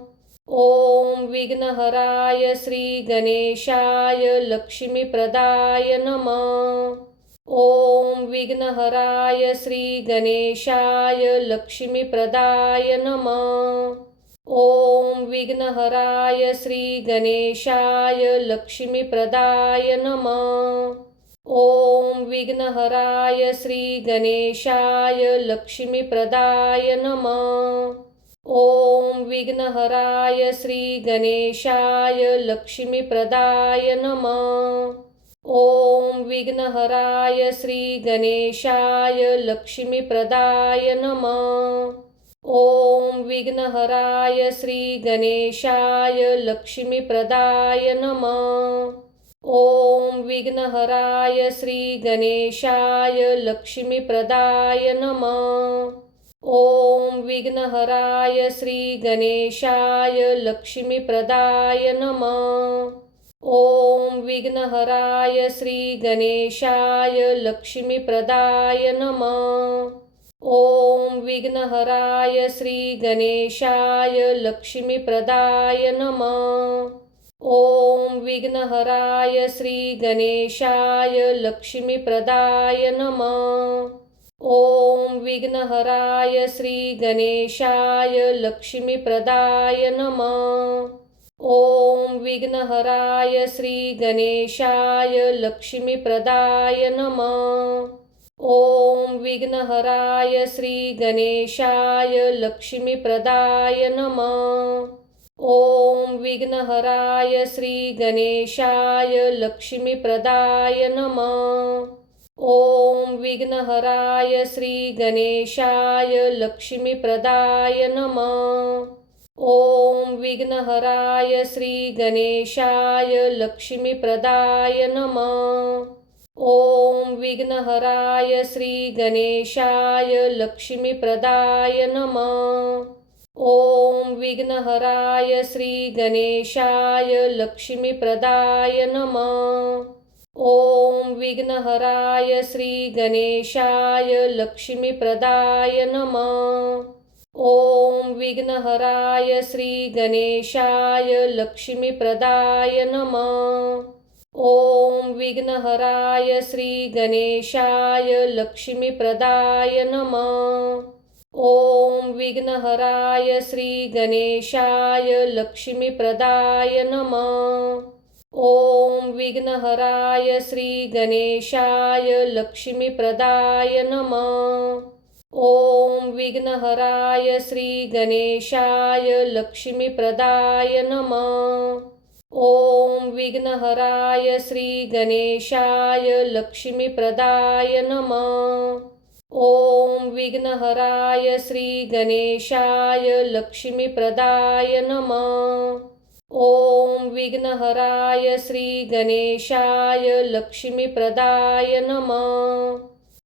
ओम विघ्नहराय श्री गणेशाय लक्ष्मीप्रदाय नमः। ओम विघ्नहराय श्री गणेशाय लक्ष्मीप्रदाय नमः। ओम विघ्नहराय श्री गणेशाय लक्ष्मीप्रदाय नमः। ओम विघ्नहराय श्री गणेशाय लक्ष्मीप्रदाय नमः। ओम विघ्नहराय श्री गणेशाय लक्ष्मीप्रदाय नमः। ओम विघ्नहराय श्री गणेशाय लक्ष्मीप्रदाय नमः। ओम विघ्नहराय श्री गणेशाय लक्ष्मीप्रदाय नमः। ओम विघ्नहराय श्री गणेशाय लक्ष्मीप्रदाय नमः। ओम विघ्नहराय श्री गणेशाय लक्ष्मीप्रदाय नमः। ओम विघ्नहराय श्री गणेशाय लक्ष्मीप्रदाय नमः। ओम विघ्नहराय श्री गणेशाय लक्ष्मीप्रदाय नमः। ओम विघ्नहराय श्री गणेशाय लक्ष्मीप्रदाय नमः। ओम विघ्नहराय श्री गणेशाय लक्ष्मीप्रदाय नमः। ओम विघ्नहराय श्री गणेशाय लक्ष्मीप्रदाय नमः। ओम विघ्नहराय श्री गणेशाय लक्ष्मीप्रदाय नमः। ओम विघ्नहराय श्री गणेशाय लक्ष्मीप्रदाय नमः। ओम विघ्नहराय श्री गणेशाय लक्ष्मीप्रदाय नमः। ओम विघ्नहराय श्री गणेशाय लक्ष्मीप्रदाय नमः। ओम विघ्नहराय श्री गणेशाय लक्ष्मीप्रदाय नमः। ओम विघ्नहराय श्री गणेशाय लक्ष्मीप्रदाय नमः। ओम विघ्नहराय श्री गणेशाय लक्ष्मीप्रदाय नमः। ओम विघ्नहराय श्री गणेशाय लक्ष्मीप्रदाय नमः। ओम विघ्नहराय श्री गणेशाय लक्ष्मीप्रदाय नमः। ओम विघ्नहराय श्री गणेशाय लक्ष्मीप्रदाय नमः। ओम विघ्नहराय श्री गणेशाय लक्ष्मीप्रदाय नमः। ओम विघ्नहराय श्री गणेशाय लक्ष्मीप्रदाय नमः। ओम विघ्नहराय श्री गणेशाय लक्ष्मीप्रदाय नमः। ओम विघ्नहराय श्री गणेशाय लक्ष्मीप्रदाय नमः। ओम विघ्नहराय श्री गणेशाय लक्ष्मीप्रदाय नमः।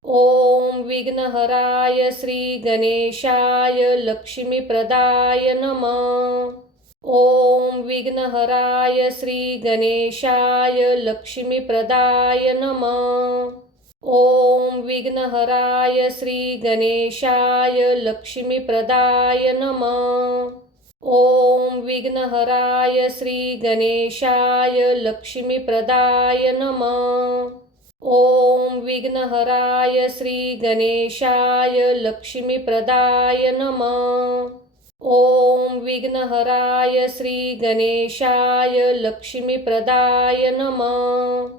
ओम विघ्नहराय श्री गणेशाय लक्ष्मीप्रदाय नमः। ओम विघ्नहराय श्री गणेशाय लक्ष्मीप्रदाय नमः। ओम विघ्नहराय श्री गणेशाय लक्ष्मीप्रदाय नमः। ओम विघ्नहराय श्री गणेशाय लक्ष्मीप्रदाय नमः। ओम विघ्नहराय श्री गणेशाय लक्ष्मीप्रदाय नमः। ओम विघ्नहराय श्री गणेशाय लक्ष्मीप्रदाय नमः।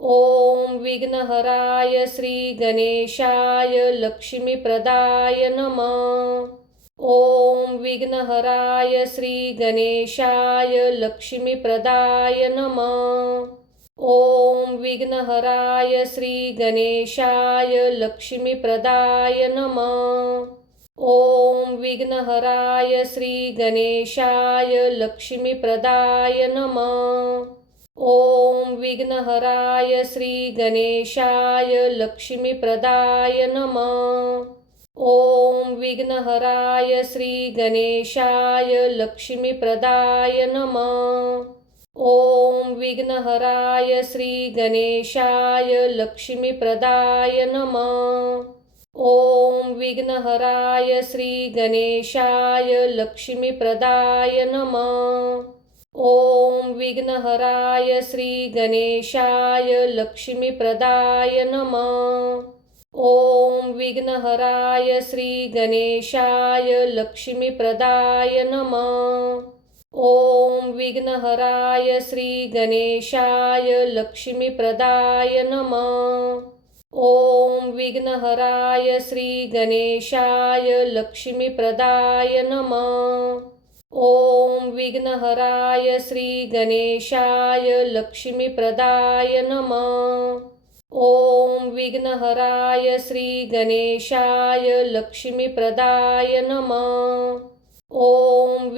ओम विघ्नहराय श्री गणेशाय लक्ष्मीप्रदाय नमः। ओम विघ्नहराय श्री गणेशाय लक्ष्मीप्रदाय नमः। ओम विघ्नहराय श्री गणेशाय लक्ष्मीप्रदाय नमः। ओम विघ्नहराय श्री गणेशाय लक्ष्मीप्रदाय नमः। ओम विघ्नहराय श्री गणेशाय लक्ष्मीप्रदाय नमः। ओम विघ्नहराय श्री गणेशाय लक्ष्मीप्रदाय नमः। ओम विघ्नहराय श्री गणेशाय लक्ष्मीप्रदाय नमः। ओम विघ्नहराय श्री गणेशाय लक्ष्मीप्रदाय नमः। ओम विघ्नहराय श्री गणेशाय लक्ष्मीप्रदाय नमः। ओम विघ्नहराय श्री गणेशाय लक्ष्मीप्रदाय नमः। ओम विघ्नहराय श्री गणेशाय लक्ष्मीप्रदाय नमः। ओम विघ्नहराय श्री गणेशाय लक्ष्मीप्रदाय नमः। ओम विघ्नहराय श्री गणेशाय लक्ष्मीप्रदाय नमः। ओम विघ्नहराय श्री गणेशाय लक्ष्मीप्रदाय नमः। ओम विघ्नहराय श्री गणेशाय लक्ष्मीप्रदाय नमः। ओम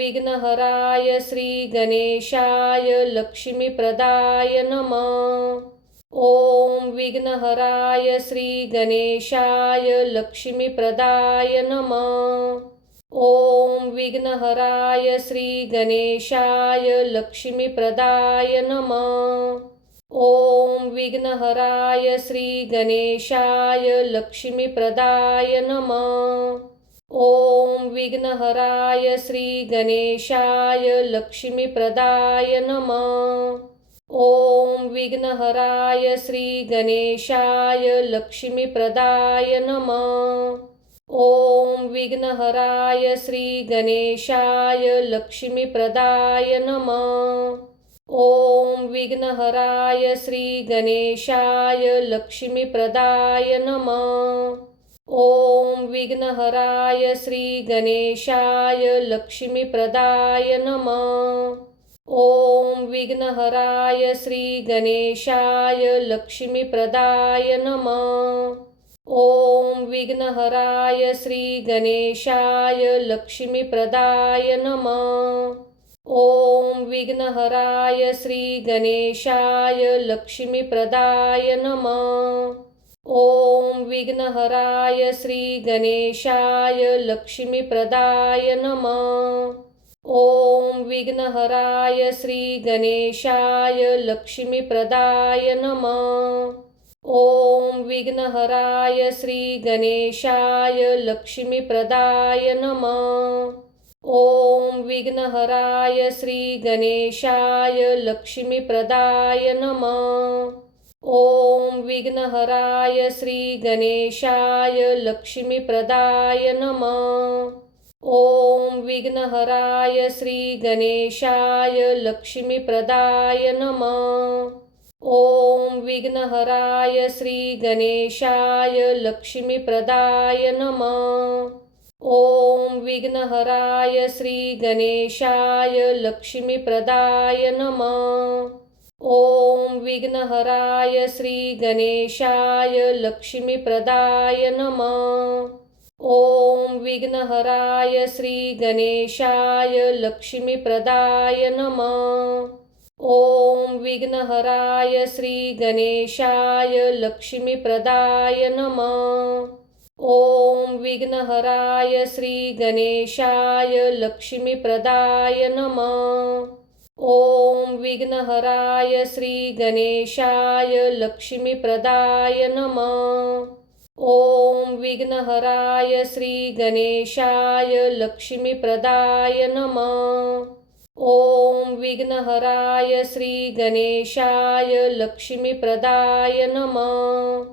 विघ्नहराय श्री गणेशाय लक्ष्मीप्रदाय नमः। ओम विघ्नहराय श्री गणेशाय लक्ष्मीप्रदाय नमः। ओम विघ्नहराय श्री गणेशाय लक्ष्मीप्रदाय नमः। ओम विघ्नहराय श्री गणेशाय लक्ष्मीप्रदाय नमः। ओम विघ्नहराय श्री गणेशाय लक्ष्मीप्रदाय नमः। ओम विघ्नहराय श्री गणेशाय लक्ष्मीप्रदाय नमः। ओम विघ्नहराय श्री गणेशाय लक्ष्मीप्रदाय नमः। ओम विघ्नहराय श्री गणेशाय लक्ष्मीप्रदाय नमः। ओम विघ्नहराय श्री गणेशाय लक्ष्मीप्रदाय नमः। ओम विघ्नहराय श्री गणेशाय लक्ष्मीप्रदाय नमः। ओम विघ्नहराय श्री गणेशाय लक्ष्मीप्रदाय नमः। ओम विघ्नहराय श्री गणेशाय लक्ष्मीप्रदाय नमः। ओम विघ्नहराय श्री गणेशाय लक्ष्मीप्रदाय नमः। ओम विघ्नहराय श्री गणेशाय लक्ष्मीप्रदाय नमः। ओम विघ्नहराय श्री गणेशाय लक्ष्मीप्रदाय नमः। ओम विघ्नहराय श्री गणेशाय लक्ष्मीप्रदाय नमः। ओम विघ्नहराय श्री गणेशाय लक्ष्मीप्रदाय नमः। ॐ विघ्नहराय श्री गणेशाय लक्ष्मीप्रदाय नमः। ॐ विघ्नहराय श्री गणेशाय लक्ष्मीप्रदाय नमः। ॐ विघ्नहराय श्री गणेशाय लक्ष्मीप्रदाय नमः। ॐ विघ्नहराय श्री गणेशाय लक्ष्मीप्रदाय नमः। ॐ विघ्नहराय श्री गणेशाय लक्ष्मीप्रदाय नमः। ॐ विघ्नहराय श्री गणेशाय लक्ष्मीप्रदाय नमः। ॐ विघ्नहराय श्री गणेशाय लक्ष्मीप्रदाय नमः। ॐ विघ्नहराय श्री गणेशाय लक्ष्मीप्रदाय नमः। ॐ विघ्नहराय श्री गणेशाय लक्ष्मीप्रदाय नमः।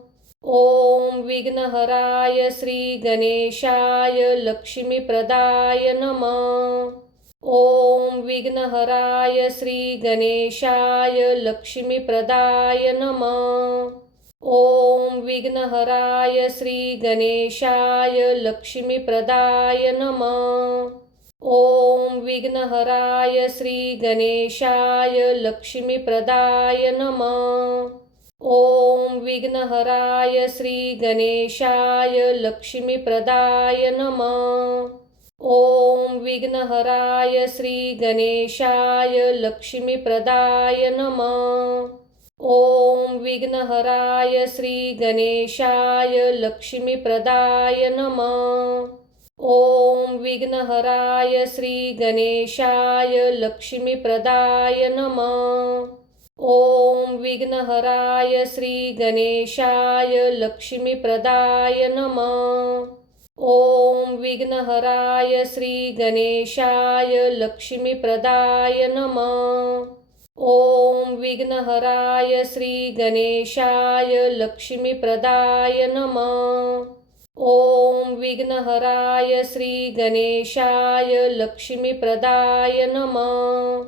ॐ विघ्नहराय श्री गणेशाय लक्ष्मीप्रदाय नमः। ॐ विघ्नहराय श्री गणेशाय लक्ष्मीप्रदाय नमः। ॐ विघ्नहराय श्री गणेशाय लक्ष्मीप्रदाय नमः। ॐ विघ्नहराय श्री गणेशाय लक्ष्मीप्रदाय नमः। ॐ विघ्नहराय श्री गणेशाय लक्ष्मीप्रदाय नमः। ॐ विघ्नहराय श्री गणेशाय लक्ष्मीप्रदाय नमः। ॐ विघ्नहराय श्री गणेशाय लक्ष्मीप्रदाय नमः। ॐ विघ्नहराय श्री गणेशाय लक्ष्मीप्रदाय नमः। ॐ विघ्नहराय श्री गणेशाय लक्ष्मीप्रदाय नमः। ॐ विघ्नहराय श्री गणेशाय लक्ष्मीप्रदाय नमः। ॐ विघ्नहराय श्री गणेशाय लक्ष्मीप्रदाय नमः। ॐ विघ्नहराय श्री गणेशाय लक्ष्मीप्रदाय नमः।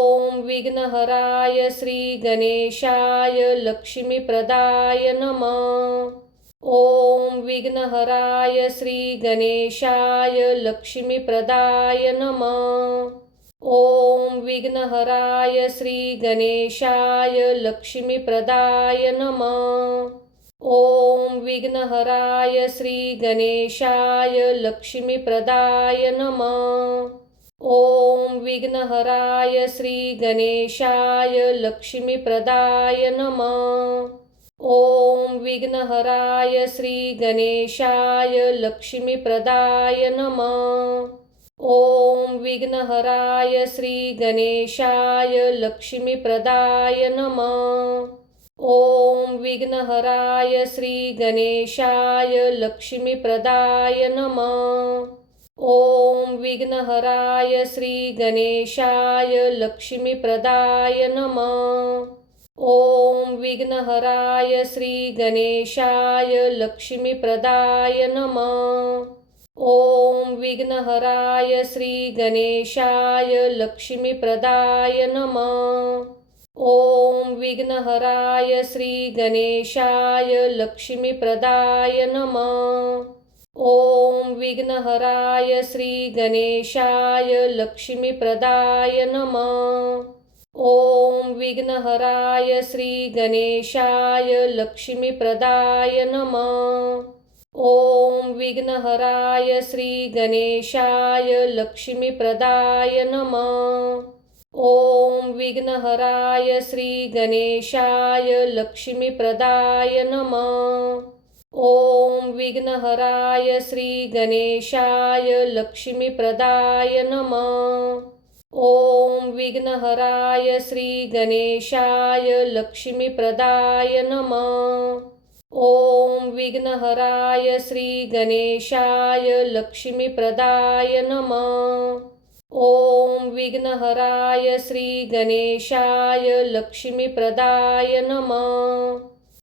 ॐ विघ्नहराय श्री गणेशाय लक्ष्मीप्रदाय नमः। ॐ विघ्नहराय श्री गणेशाय लक्ष्मीप्रदाय नमः। ॐ विघ्नहराय श्री गणेशाय लक्ष्मीप्रदाय नमः। ॐ विघ्नहराय श्री गणेशाय लक्ष्मीप्रदाय नमः। ॐ विघ्नहराय श्री गणेशाय लक्ष्मीप्रदाय नमः। ॐ विघ्नहराय श्री गणेशाय लक्ष्मीप्रदाय नमः। ॐ विघ्नहराय श्री गणेशाय लक्ष्मीप्रदाय नमः। ॐ विघ्नहराय श्री गणेशाय लक्ष्मीप्रदाय नमः। ॐ विघ्नहराय श्री गणेशाय लक्ष्मीप्रदाय नमः। ॐ विघ्नहराय श्री गणेशाय लक्ष्मीप्रदाय नमः। ॐ विघ्नहराय श्री गणेशाय लक्ष्मीप्रदाय नमः। ॐ विघ्नहराय श्री गणेशाय लक्ष्मीप्रदाय नमः। ॐ विघ्नहराय श्री गणेशाय लक्ष्मीप्रदाय नमः। ॐ विघ्नहराय श्री गणेशाय लक्ष्मीप्रदाय नमः। ॐ विघ्नहराय श्री गणेशाय लक्ष्मीप्रदाय नमः। ॐ विघ्नहराय श्री गणेशाय लक्ष्मीप्रदाय नमः। ॐ विघ्नहराय श्री गणेशाय लक्ष्मीप्रदाय नमः। ॐ विघ्नहराय श्री गणेशाय लक्ष्मीप्रदाय नमः। ॐ विघ्नहराय श्री गणेशाय लक्ष्मीप्रदाय नमः। ॐ विघ्नहराय श्री गणेशाय लक्ष्मीप्रदाय नमः।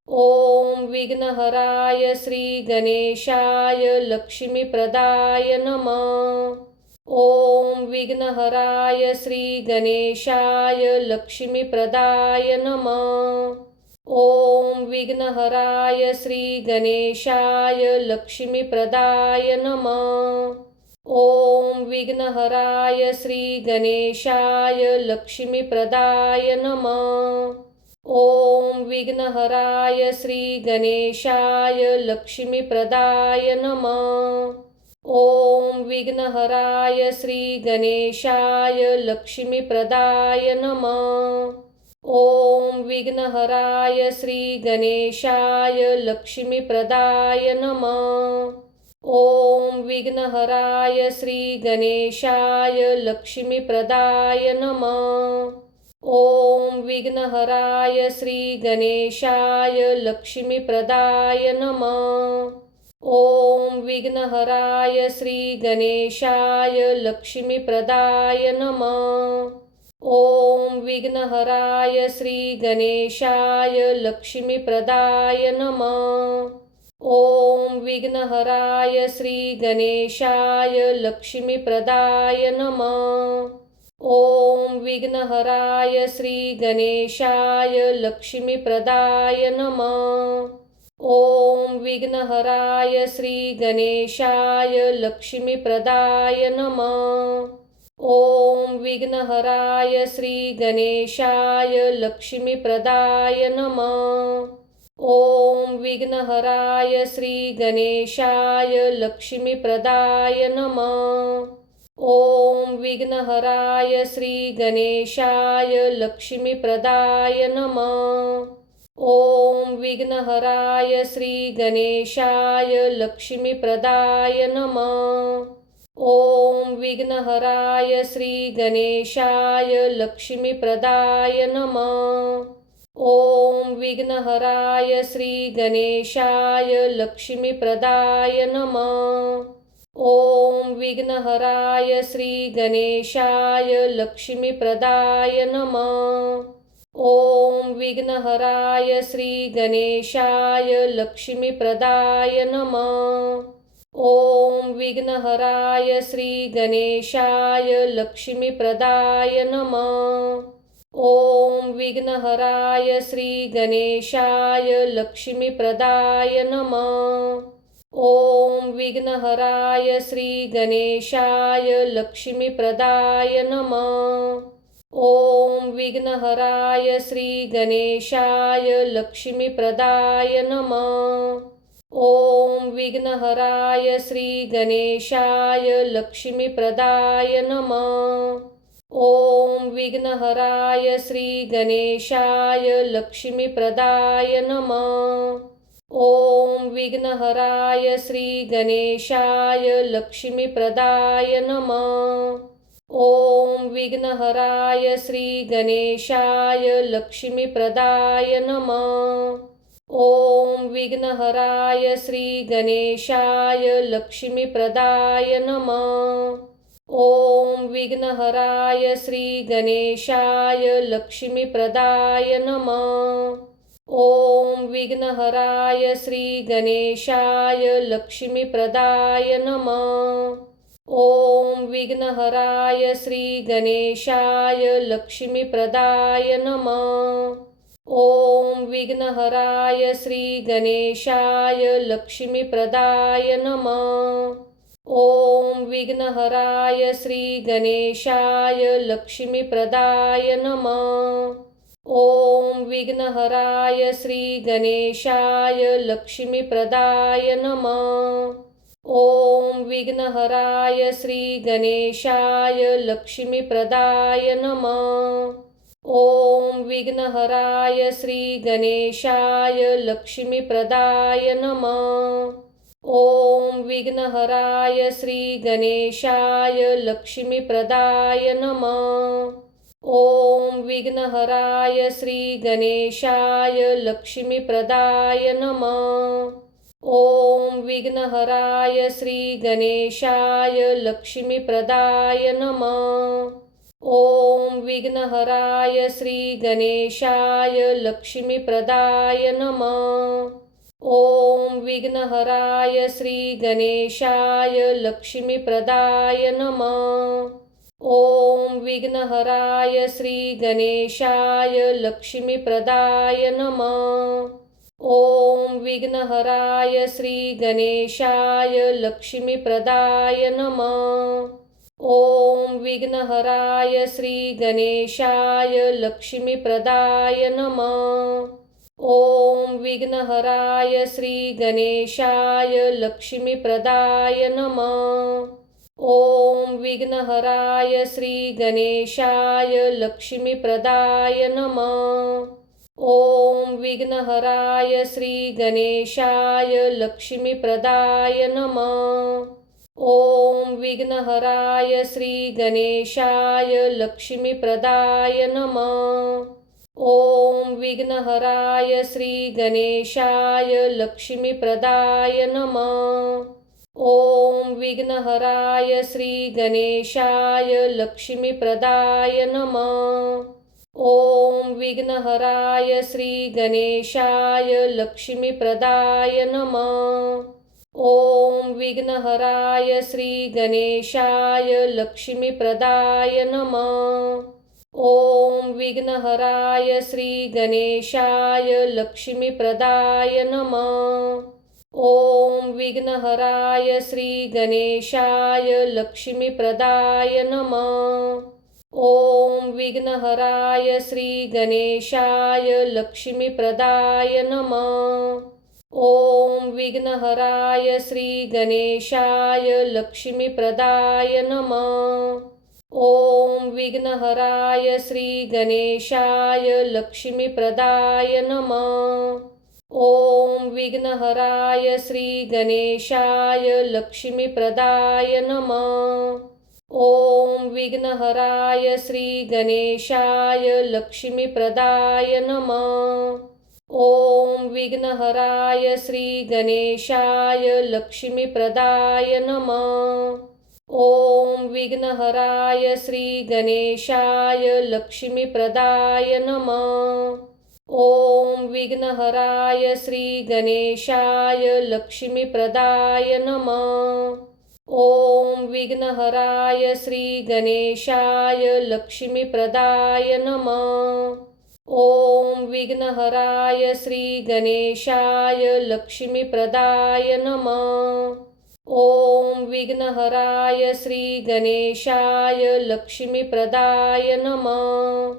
ॐ विघ्नहराय श्री गणेशाय लक्ष्मीप्रदाय नमः। ओम विघ्नहराय श्री गणेशाय लक्ष्मीप्रदाय नमः। ओम विघ्नहराय श्री गणेशाय लक्ष्मीप्रदाय नमः। ओम विघ्नहराय श्री गणेशाय लक्ष्मीप्रदाय नमः। ओम विघ्नहराय श्री गणेशाय लक्ष्मीप्रदाय नमः। ओम विघ्नहराय श्री गणेशाय लक्ष्मीप्रदाय नमः। ओम विघ्नहराय श्री गणेशाय लक्ष्मीप्रदाय नमः। ओम विघ्नहराय श्री गणेशाय लक्ष्मीप्रदाय नमः। ओम विघ्नहराय श्री गणेशाय लक्ष्मीप्रदाय नमः। ओम विघ्नहराय श्री गणेशाय लक्ष्मीप्रदाय नमः। ओम विघ्नहराय श्री गणेशाय लक्ष्मीप्रदाय नमः। ओम विघ्नहराय श्री गणेशाय लक्ष्मीप्रदाय नमः। ओम विघ्नहराय श्री गणेशाय लक्ष्मीप्रदाय नमः। ओम विघ्नहराय श्री गणेशाय लक्ष्मीप्रदाय नमः। ओम विघ्नहराय श्री गणेशाय लक्ष्मीप्रदाय नमः। ओम विघ्नहराय श्री गणेशाय लक्ष्मीप्रदाय नमः। ओम विघ्नहराय श्री गणेशाय लक्ष्मीप्रदाय नमः। ओम विघ्नहराय श्री गणेशाय लक्ष्मीप्रदाय नमः। ओम विघ्नहराय श्री गणेशाय लक्ष्मीप्रदाय नमः। ओम विघ्नहराय श्री गणेशाय लक्ष्मीप्रदाय नमः। ओम विघ्नहराय श्री गणेशाय लक्ष्मीप्रदाय नमः। ओम विघ्नहराय श्री गणेशाय लक्ष्मीप्रदाय नमः। ओम विघ्नहराय श्री गणेशाय लक्ष्मीप्रदाय नमः। ओम विघ्नहराय श्री गणेशाय लक्ष्मीप्रदाय नमः। ओम विघ्नहराय श्री गणेशाय लक्ष्मीप्रदाय नमः। ओम विघ्नहराय श्री गणेशाय लक्ष्मीप्रदाय नमः। ओम विघ्नहराय श्री गणेशाय लक्ष्मीप्रदाय नमः। ओम विघ्नहराय श्री गणेशाय लक्ष्मीप्रदाय नमः। ओम विघ्नहराय श्री गणेशाय लक्ष्मीप्रदाय नमः। ओम विघ्नहराय श्री गणेशाय लक्ष्मीप्रदाय नमः। ओम विघ्नहराय श्री गणेशाय लक्ष्मीप्रदाय नमः। ओम विघ्नहराय श्री गणेशाय लक्ष्मीप्रदाय नमः। ओम विघ्नहराय श्री गणेशाय लक्ष्मीप्रदाय नमः। ओम विघ्नहराय श्री गणेशाय लक्ष्मीप्रदाय नमः। ओम विघ्नहराय श्री गणेशाय लक्ष्मीप्रदाय नमः। ओम विघ्नहराय श्री गणेशाय लक्ष्मीप्रदाय नमः। ओम विघ्नहराय श्री गणेशाय लक्ष्मीप्रदाय नमः। ओम विघ्नहराय श्री गणेशाय लक्ष्मीप्रदाय नमः। ओम विघ्नहराय श्री गणेशाय लक्ष्मीप्रदाय नमः। ओम विघ्नहराय श्री गणेशाय लक्ष्मीप्रदाय नमः। ओम विघ्नहराय श्री गणेशाय लक्ष्मीप्रदाय नमः। ओम विघ्नहराय श्री गणेशाय लक्ष्मीप्रदाय नमः। ओम विघ्नहराय श्री गणेशाय लक्ष्मीप्रदाय नमः। ओम विघ्नहराय श्री गणेशाय लक्ष्मीप्रदाय नमः। ओम विघ्नहराय श्री गणेशाय लक्ष्मीप्रदाय नमः। ओम विघ्नहराय श्री गणेशाय लक्ष्मीप्रदाय नमः। ओम विघ्नहराय श्री गणेशाय लक्ष्मीप्रदाय नमः। ओम विघ्नहराय श्री गणेशाय लक्ष्मीप्रदाय नमः। ओम विघ्नहराय श्री गणेशाय लक्ष्मीप्रदाय नमः। ओम विघ्नहराय श्री गणेशाय लक्ष्मीप्रदाय नमः। ओम विघ्नहराय श्री गणेशाय लक्ष्मीप्रदाय नमः। ओम विघ्नहराय श्री गणेशाय लक्ष्मीप्रदाय नमः। ओम विघ्नहराय श्री गणेशाय लक्ष्मीप्रदाय नमः। ओम विघ्नहराय श्री गणेशाय लक्ष्मीप्रदाय नमः। ओम विघ्नहराय श्री गणेशाय लक्ष्मीप्रदाय नमः। ओम विघ्नहराय श्री गणेशाय लक्ष्मीप्रदाय नमः। ओम विघ्नहराय श्री गणेशाय लक्ष्मीप्रदाय नमः। ओम विघ्नहराय श्री गणेशाय लक्ष्मीप्रदाय नमः। ओम विघ्नहराय श्री गणेशाय लक्ष्मीप्रदाय नमः। ओम विघ्नहराय श्री गणेशाय लक्ष्मीप्रदाय नमः। ओम विघ्नहराय श्री गणेशाय लक्ष्मीप्रदाय नमः। ओम विघ्नहराय श्री गणेशाय लक्ष्मीप्रदाय नमः। ओम विघ्नहराय श्री गणेशाय लक्ष्मीप्रदाय नमः। ओम विघ्नहराय श्री गणेशाय लक्ष्मीप्रदाय नमः। ओम विघ्नहराय श्री गणेशाय लक्ष्मीप्रदाय नमः। ओम विघ्नहराय श्री गणेशाय लक्ष्मीप्रदाय नमः। ओम विघ्नहराय श्री गणेशाय लक्ष्मीप्रदाय नमः। ओम विघ्नहराय श्री गणेशाय लक्ष्मीप्रदाय नमः। ओम विघ्नहराय श्री गणेशाय लक्ष्मीप्रदाय नमः।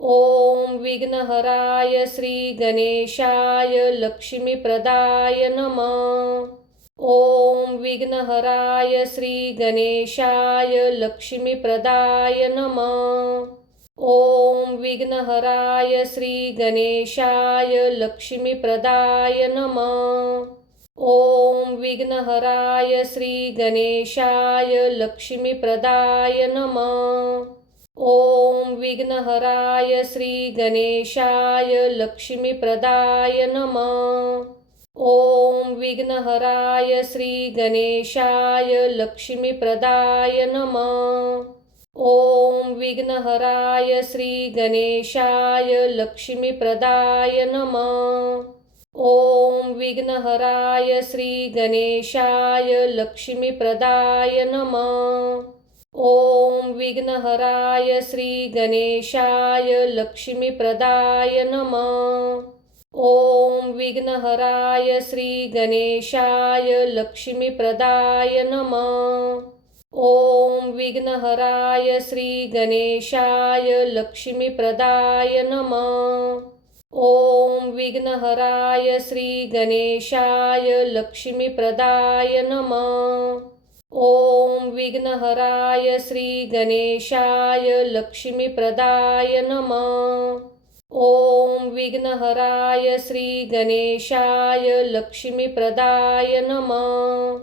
ओम विघ्नहराय श्री गणेशाय लक्ष्मीप्रदाय नमः। ओम विघ्नहराय श्री गणेशाय लक्ष्मीप्रदाय नमः। ओम विघ्नहराय श्री गणेशाय लक्ष्मीप्रदाय नमः। ओम विघ्नहराय श्री गणेशाय लक्ष्मीप्रदाय नमः। ओम विघ्नहराय श्री गणेशाय लक्ष्मीप्रदाय नमः। ओम विघ्नहराय श्री गणेशाय लक्ष्मीप्रदाय नमः। ओम विघ्नहराय श्री गणेशाय लक्ष्मीप्रदाय नमः। ओम विघ्नहराय श्री गणेशाय लक्ष्मीप्रदाय नमः। ओम विघ्नहराय श्री गणेशाय लक्ष्मीप्रदाय नमः। ओम विघ्नहराय श्री गणेशाय लक्ष्मीप्रदाय नमः। ओम विघ्नहराय श्री गणेशाय लक्ष्मीप्रदाय नमः। ओम विघ्नहराय श्री गणेशाय लक्ष्मीप्रदाय नमः। ओम विघ्नहराय श्री गणेशाय लक्ष्मीप्रदाय नमः।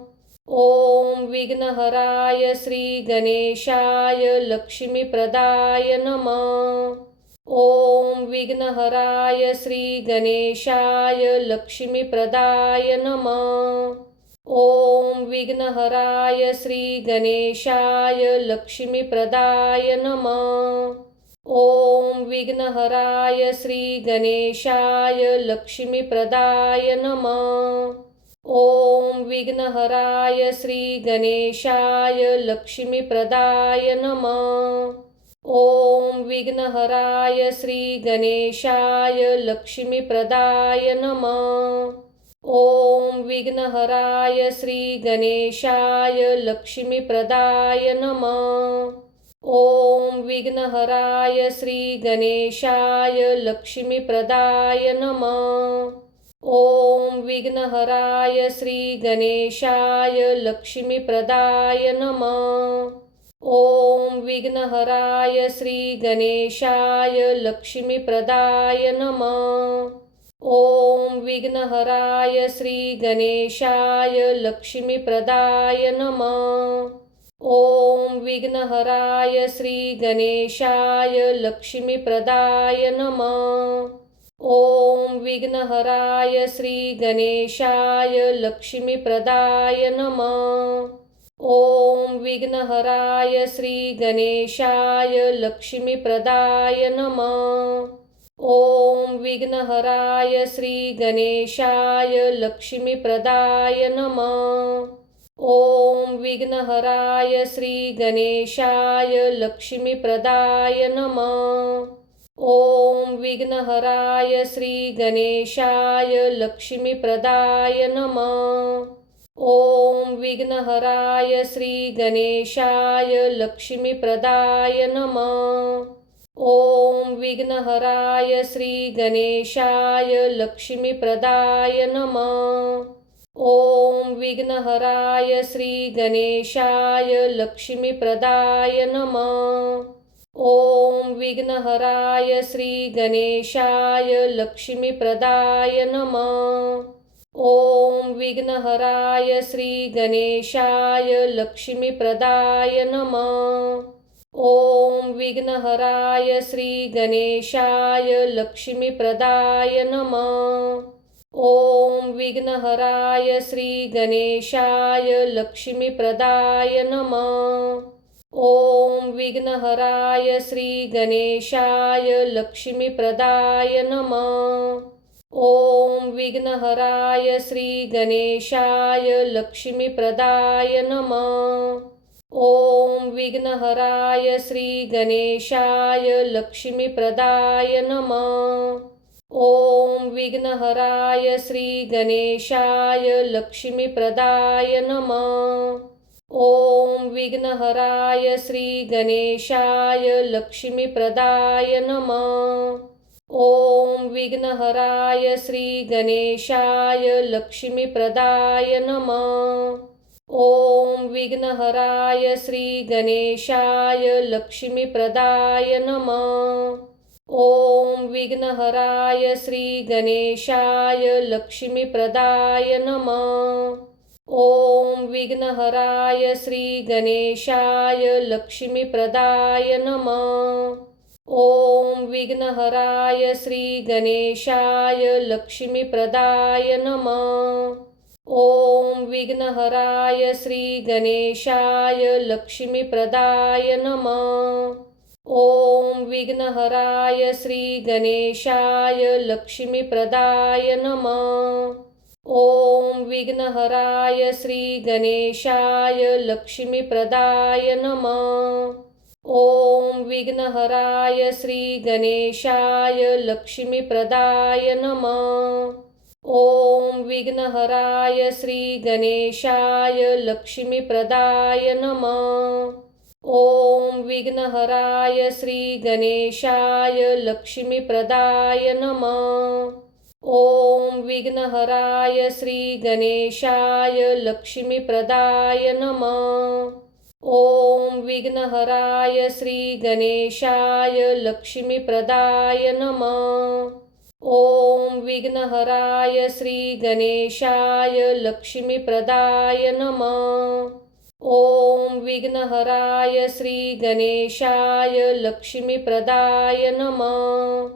ओम विघ्नहराय श्री गणेशाय लक्ष्मीप्रदाय नमः। ओम विघ्नहराय श्री गणेशाय लक्ष्मीप्रदाय नमः। ओम विघ्नहराय श्री गणेशाय लक्ष्मीप्रदाय नमः। ओम विघ्नहराय श्री गणेशाय लक्ष्मीप्रदाय नमः। ओम विघ्नहराय श्री गणेशाय लक्ष्मीप्रदाय नमः। ओम विघ्नहराय श्री गणेशाय लक्ष्मीप्रदाय नमः। ओम विघ्नहराय श्री गणेशाय लक्ष्मीप्रदाय नमः। ओम विघ्नहराय श्री गणेशाय लक्ष्मीप्रदाय नमः। ओम विघ्नहराय श्री गणेशाय लक्ष्मीप्रदाय नमः। ओम विघ्नहराय श्री गणेशाय लक्ष्मीप्रदाय नमः। ओम विघ्नहराय श्री गणेशाय लक्ष्मीप्रदाय नमः। ओम विघ्नहराय श्री गणेशाय लक्ष्मीप्रदाय नमः। ओम विघ्नहराय श्री गणेशाय लक्ष्मीप्रदाय नमः। ओम विघ्नहराय श्री गणेशाय लक्ष्मीप्रदाय नमः। ओम विघ्नहराय श्री गणेशाय लक्ष्मीप्रदाय नमः। ओम विघ्नहराय श्री गणेशाय लक्ष्मीप्रदाय नमः। ओम विघ्नहराय श्री गणेशाय लक्ष्मीप्रदाय नमः। ओम विघ्नहराय श्री गणेशाय लक्ष्मीप्रदाय नमः। ओम विघ्नहराय श्री गणेशाय लक्ष्मीप्रदाय नमः। ओम विघ्नहराय श्री गणेशाय लक्ष्मीप्रदाय नमः। ओम विघ्नहराय श्री गणेशाय लक्ष्मीप्रदाय नमः। ओम विघ्नहराय श्री गणेशाय लक्ष्मीप्रदाय नमः। ओम विघ्नहराय श्री गणेशाय लक्ष्मीप्रदाय नमः। ओम विघ्नहराय श्री गणेशाय लक्ष्मीप्रदाय नमः। ओम विघ्नहराय श्री गणेशाय लक्ष्मीप्रदाय नमः। ओम विघ्नहराय श्री गणेशाय लक्ष्मीप्रदाय नमः। ओम विघ्नहराय श्री गणेशाय लक्ष्मीप्रदाय नमः। ओम विघ्नहराय श्री गणेशाय लक्ष्मीप्रदाय नमः। ओम विघ्नहराय श्री गणेशाय लक्ष्मीप्रदाय नमः। ओम विघ्नहराय श्री गणेशाय लक्ष्मीप्रदाय नमः। ओम विघ्नहराय श्री गणेशाय लक्ष्मीप्रदाय नमः। ओम विघ्नहराय श्री गणेशाय लक्ष्मीप्रदाय नमः। ओम विघ्नहराय श्री गणेशाय लक्ष्मीप्रदाय नमः। ओम विघ्नहराय श्री गणेशाय लक्ष्मीप्रदाय नमः। ओम विघ्नहराय श्री गणेशाय लक्ष्मीप्रदाय नमः। ओम विघ्नहराय श्री गणेशाय लक्ष्मीप्रदाय नमः। ओम विघ्नहराय श्री गणेशाय लक्ष्मीप्रदाय नमः। ओम विघ्नहराय श्री गणेशाय लक्ष्मीप्रदाय नमः। ओम विघ्नहराय श्री गणेशाय लक्ष्मीप्रदाय नमः। ओम विघ्नहराय श्री गणेशाय लक्ष्मीप्रदाय नमः। ओम विघ्नहराय श्री गणेशाय लक्ष्मीप्रदाय नमः। ओम विघ्नहराय श्री गणेशाय लक्ष्मीप्रदाय नमः। ओम विघ्नहराय श्री गणेशाय लक्ष्मीप्रदाय नमः। ओम विघ्नहराय श्री गणेशाय लक्ष्मीप्रदाय नमः।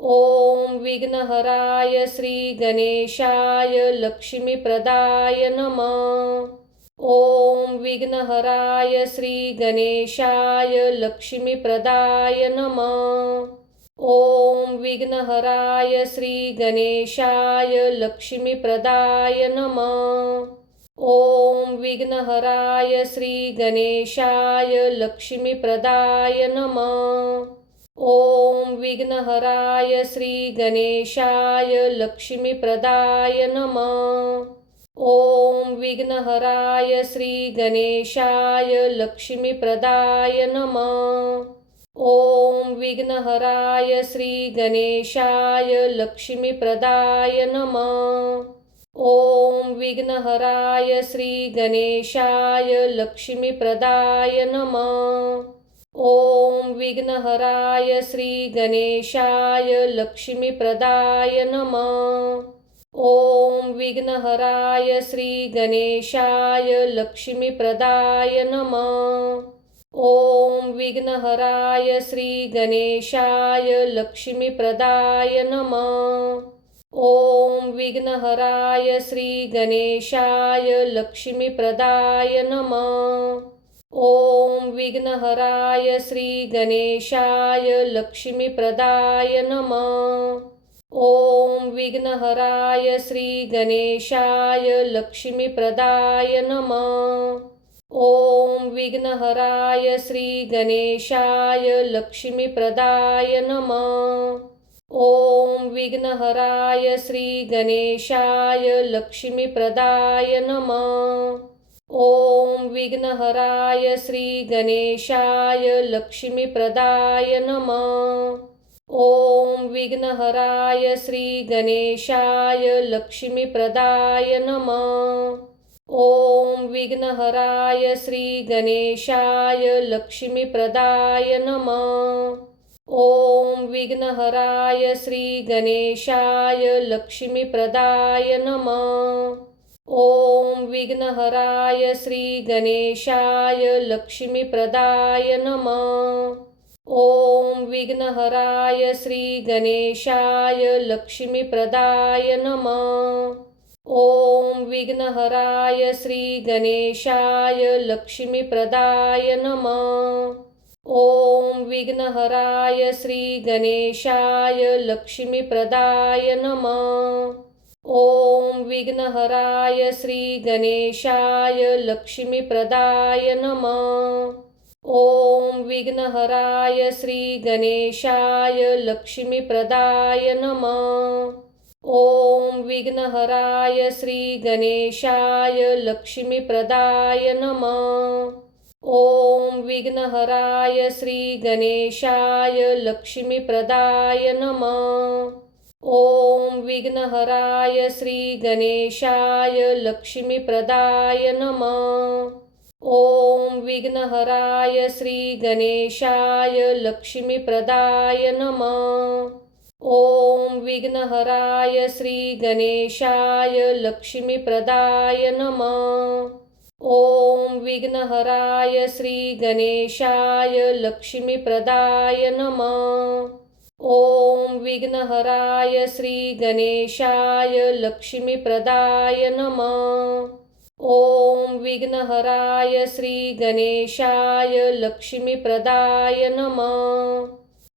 ओम विघ्नहराय श्री गणेशाय लक्ष्मीप्रदाय नमः। ओम विघ्नहराय श्री गणेशाय लक्ष्मीप्रदाय नमः। ओम विघ्नहराय श्री गणेशाय लक्ष्मीप्रदाय नमः। ओम विघ्नहराय श्री गणेशाय लक्ष्मीप्रदाय नमः। ओम विघ्नहराय श्री गणेशाय लक्ष्मीप्रदाय नमः। ओम विघ्नहराय श्री गणेशाय लक्ष्मीप्रदाय नमः। ओम विघ्नहराय श्री गणेशाय लक्ष्मीप्रदाय नमः। ओम विघ्नहराय श्री गणेशाय लक्ष्मीप्रदाय नमः। ओम विघ्नहराय श्री गणेशाय लक्ष्मीप्रदाय नमः। ओम विघ्नहराय श्री गणेशाय लक्ष्मीप्रदाय नमः। ओम विघ्नहराय श्री गणेशाय लक्ष्मीप्रदाय नमः। ओम विघ्नहराय श्री गणेशाय लक्ष्मीप्रदाय नमः। ओम विघ्नहराय श्री गणेशाय लक्ष्मीप्रदाय नमः। ओम विघ्नहराय श्री गणेशाय लक्ष्मीप्रदाय नमः। ओम विघ्नहराय श्री गणेशाय लक्ष्मीप्रदाय नमः। ओम विघ्नहराय श्री गणेशाय लक्ष्मीप्रदाय नमः। ओम विघ्नहराय श्री गणेशाय लक्ष्मीप्रदाय नमः। ओम विघ्नहराय श्री गणेशाय लक्ष्मीप्रदाय नमः। ओम विघ्नहराय श्री गणेशाय लक्ष्मीप्रदाय नमः। ओम विघ्नहराय श्री गणेशाय लक्ष्मीप्रदाय नमः। ओम विघ्नहराय श्री गणेशाय लक्ष्मीप्रदाय नमः। ओम विघ्नहराय श्री गणेशाय लक्ष्मीप्रदाय नमः। ओम विघ्नहराय श्री गणेशाय लक्ष्मीप्रदाय नमः। ओम विघ्नहराय श्री गणेशाय लक्ष्मीप्रदाय नमः। ओम विघ्नहराय श्री गणेशाय लक्ष्मीप्रदाय नमः। ओम विघ्नहराय श्री गणेशाय लक्ष्मीप्रदाय नमः। ओम विघ्नहराय श्री गणेशाय लक्ष्मीप्रदाय नमः। ओम विघ्नहराय श्री गणेशाय लक्ष्मीप्रदाय नमः। ओम विघ्नहराय श्री गणेशाय लक्ष्मीप्रदाय नमः। ओम विघ्नहराय श्री गणेशाय लक्ष्मीप्रदाय नमः। ओम विघ्नहराय श्री गणेशाय लक्ष्मीप्रदाय नमः। ओम विघ्नहराय श्री गणेशाय लक्ष्मीप्रदाय नमः। ओम विघ्नहराय श्री गणेशाय लक्ष्मीप्रदाय नमः। ओम विघ्नहराय श्री गणेशाय लक्ष्मीप्रदाय नमः।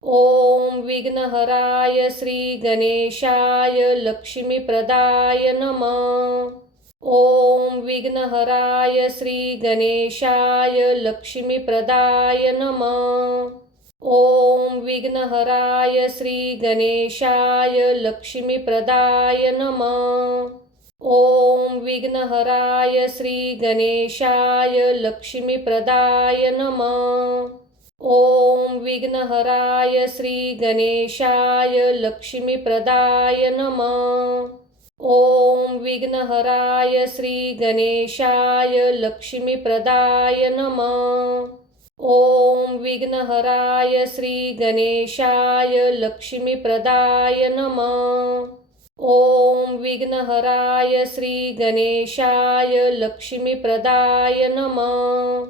ओम विघ्नहराय श्री गणेशाय लक्ष्मीप्रदाय नमः। ओम विघ्नहराय श्री गणेशाय लक्ष्मीप्रदाय नमः। ओम विघ्नहराय श्री गणेशाय लक्ष्मीप्रदाय नमः। ओम विघ्नहराय श्री गणेशाय लक्ष्मीप्रदाय नमः। ओम विघ्नहराय श्री गणेशाय लक्ष्मीप्रदाय नमः। ओम विघ्नहराय श्री गणेशाय लक्ष्मीप्रदाय नमः। ओम विघ्नहराय श्री गणेशाय लक्ष्मीप्रदाय नमः। ओम विघ्नहराय श्री गणेशाय लक्ष्मीप्रदाय नमः।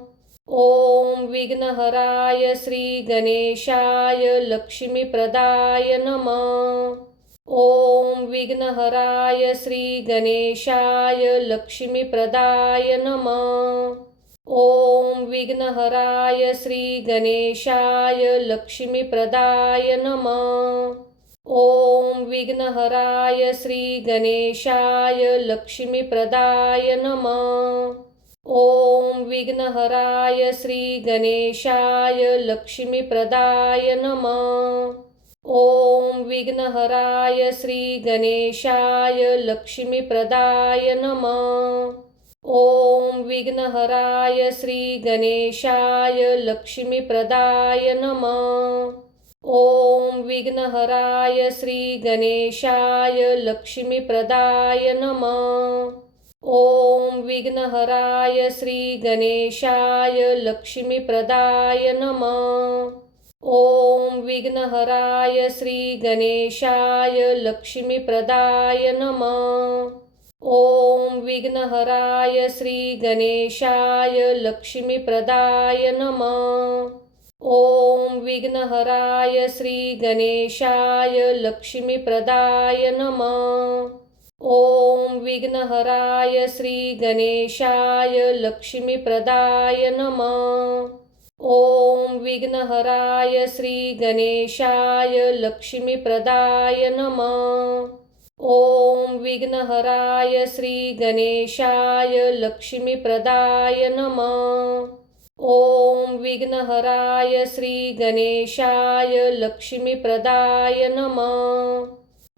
ओम विघ्नहराय श्री गणेशाय लक्ष्मीप्रदाय नमः। ओम विघ्नहराय श्री गणेशाय लक्ष्मीप्रदाय नमः। ओम विघ्नहराय श्री गणेशाय लक्ष्मीप्रदाय नमः। ओम विघ्नहराय श्री गणेशाय लक्ष्मीप्रदाय नमः। ओम विघ्नहराय श्री गणेशाय लक्ष्मीप्रदाय नमः। ओम विघ्नहराय श्री गणेशाय लक्ष्मीप्रदाय नमः। ओम विघ्नहराय श्री गणेशाय लक्ष्मीप्रदाय नमः। ओम विघ्नहराय श्री गणेशाय लक्ष्मीप्रदाय नमः। ओम विघ्नहराय श्री गणेशाय लक्ष्मीप्रदाय नमः। ओम विघ्नहराय श्री गणेशाय लक्ष्मीप्रदाय नमः। ओम विघ्नहराय श्री गणेशाय लक्ष्मीप्रदाय नमः। ओम विघ्नहराय श्री गणेशाय लक्ष्मीप्रदाय नमः। ओम विघ्नहराय श्री गणेशाय लक्ष्मीप्रदाय नमः। ओम विघ्नहराय श्री गणेशाय लक्ष्मीप्रदाय नमः। ओम विघ्नहराय श्री गणेशाय लक्ष्मीप्रदाय नमः। ओम विघ्नहराय श्री गणेशाय लक्ष्मीप्रदाय नमः।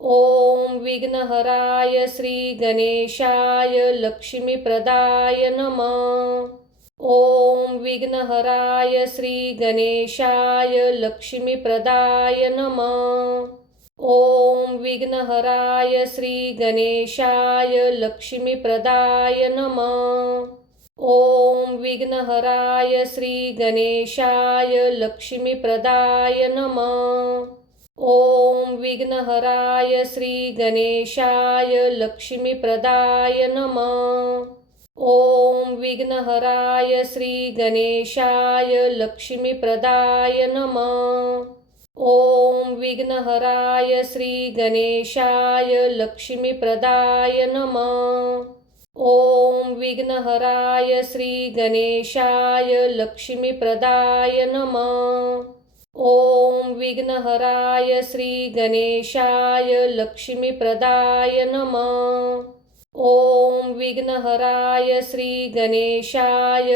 ओम विघ्नहराय श्री गणेशाय लक्ष्मीप्रदाय नमः। ओम विघ्नहराय श्री गणेशाय लक्ष्मीप्रदाय नमः। ओम विघ्नहराय श्री गणेशाय लक्ष्मीप्रदाय नमः। ओम विघ्नहराय श्री गणेशाय लक्ष्मीप्रदाय नमः। ओम विघ्नहराय श्री गणेशाय लक्ष्मीप्रदाय नमः। ओम विघ्नहराय श्री गणेशाय लक्ष्मीप्रदाय नमः। ओम विघ्नहराय श्री गणेशाय लक्ष्मीप्रदाय नमः। ओम विघ्नहराय श्री गणेशाय लक्ष्मीप्रदाय नमः। ओम विघ्नहराय श्री गणेशाय लक्ष्मीप्रदाय नमः। ओम विघ्नहराय श्री गणेशाय लक्ष्मीप्रदाय नमः। ओम विघ्नहराय श्री गणेशाय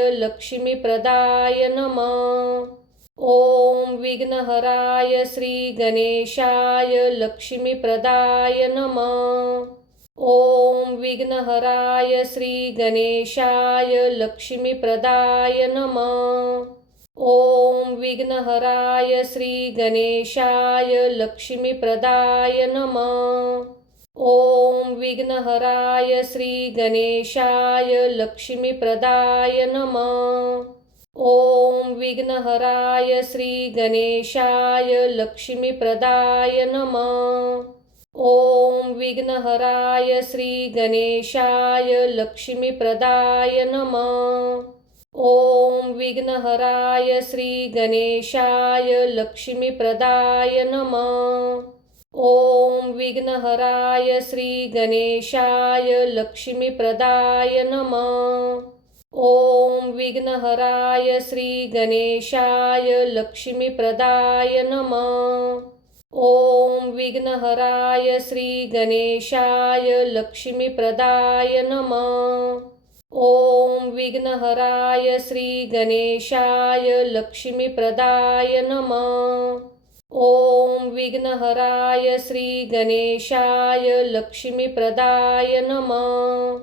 लक्ष्मीप्रदाय नमः। ओम विघ्नहराय श्री गणेशाय लक्ष्मीप्रदाय नमः। ओम विघ्नहराय श्री गणेशाय लक्ष्मीप्रदाय नमः। ओम विघ्नहराय श्री गणेशाय लक्ष्मीप्रदाय नमः। ओम विघ्नहराय श्री गणेशाय लक्ष्मीप्रदाय नमः। ओम विघ्नहराय श्री गणेशाय लक्ष्मीप्रदाय नमः। ओम विघ्नहराय श्री गणेशाय लक्ष्मीप्रदाय नमः। ओम विघ्नहराय श्री गणेशाय लक्ष्मीप्रदाय नमः। ओम विघ्नहराय श्री गणेशाय लक्ष्मीप्रदाय नमः। ओम विघ्नहराय श्री गणेशाय लक्ष्मीप्रदाय नमः। ओम विघ्नहराय श्री गणेशाय लक्ष्मीप्रदाय नमः। ओम विघ्नहराय श्री गणेशाय लक्ष्मीप्रदाय नमः।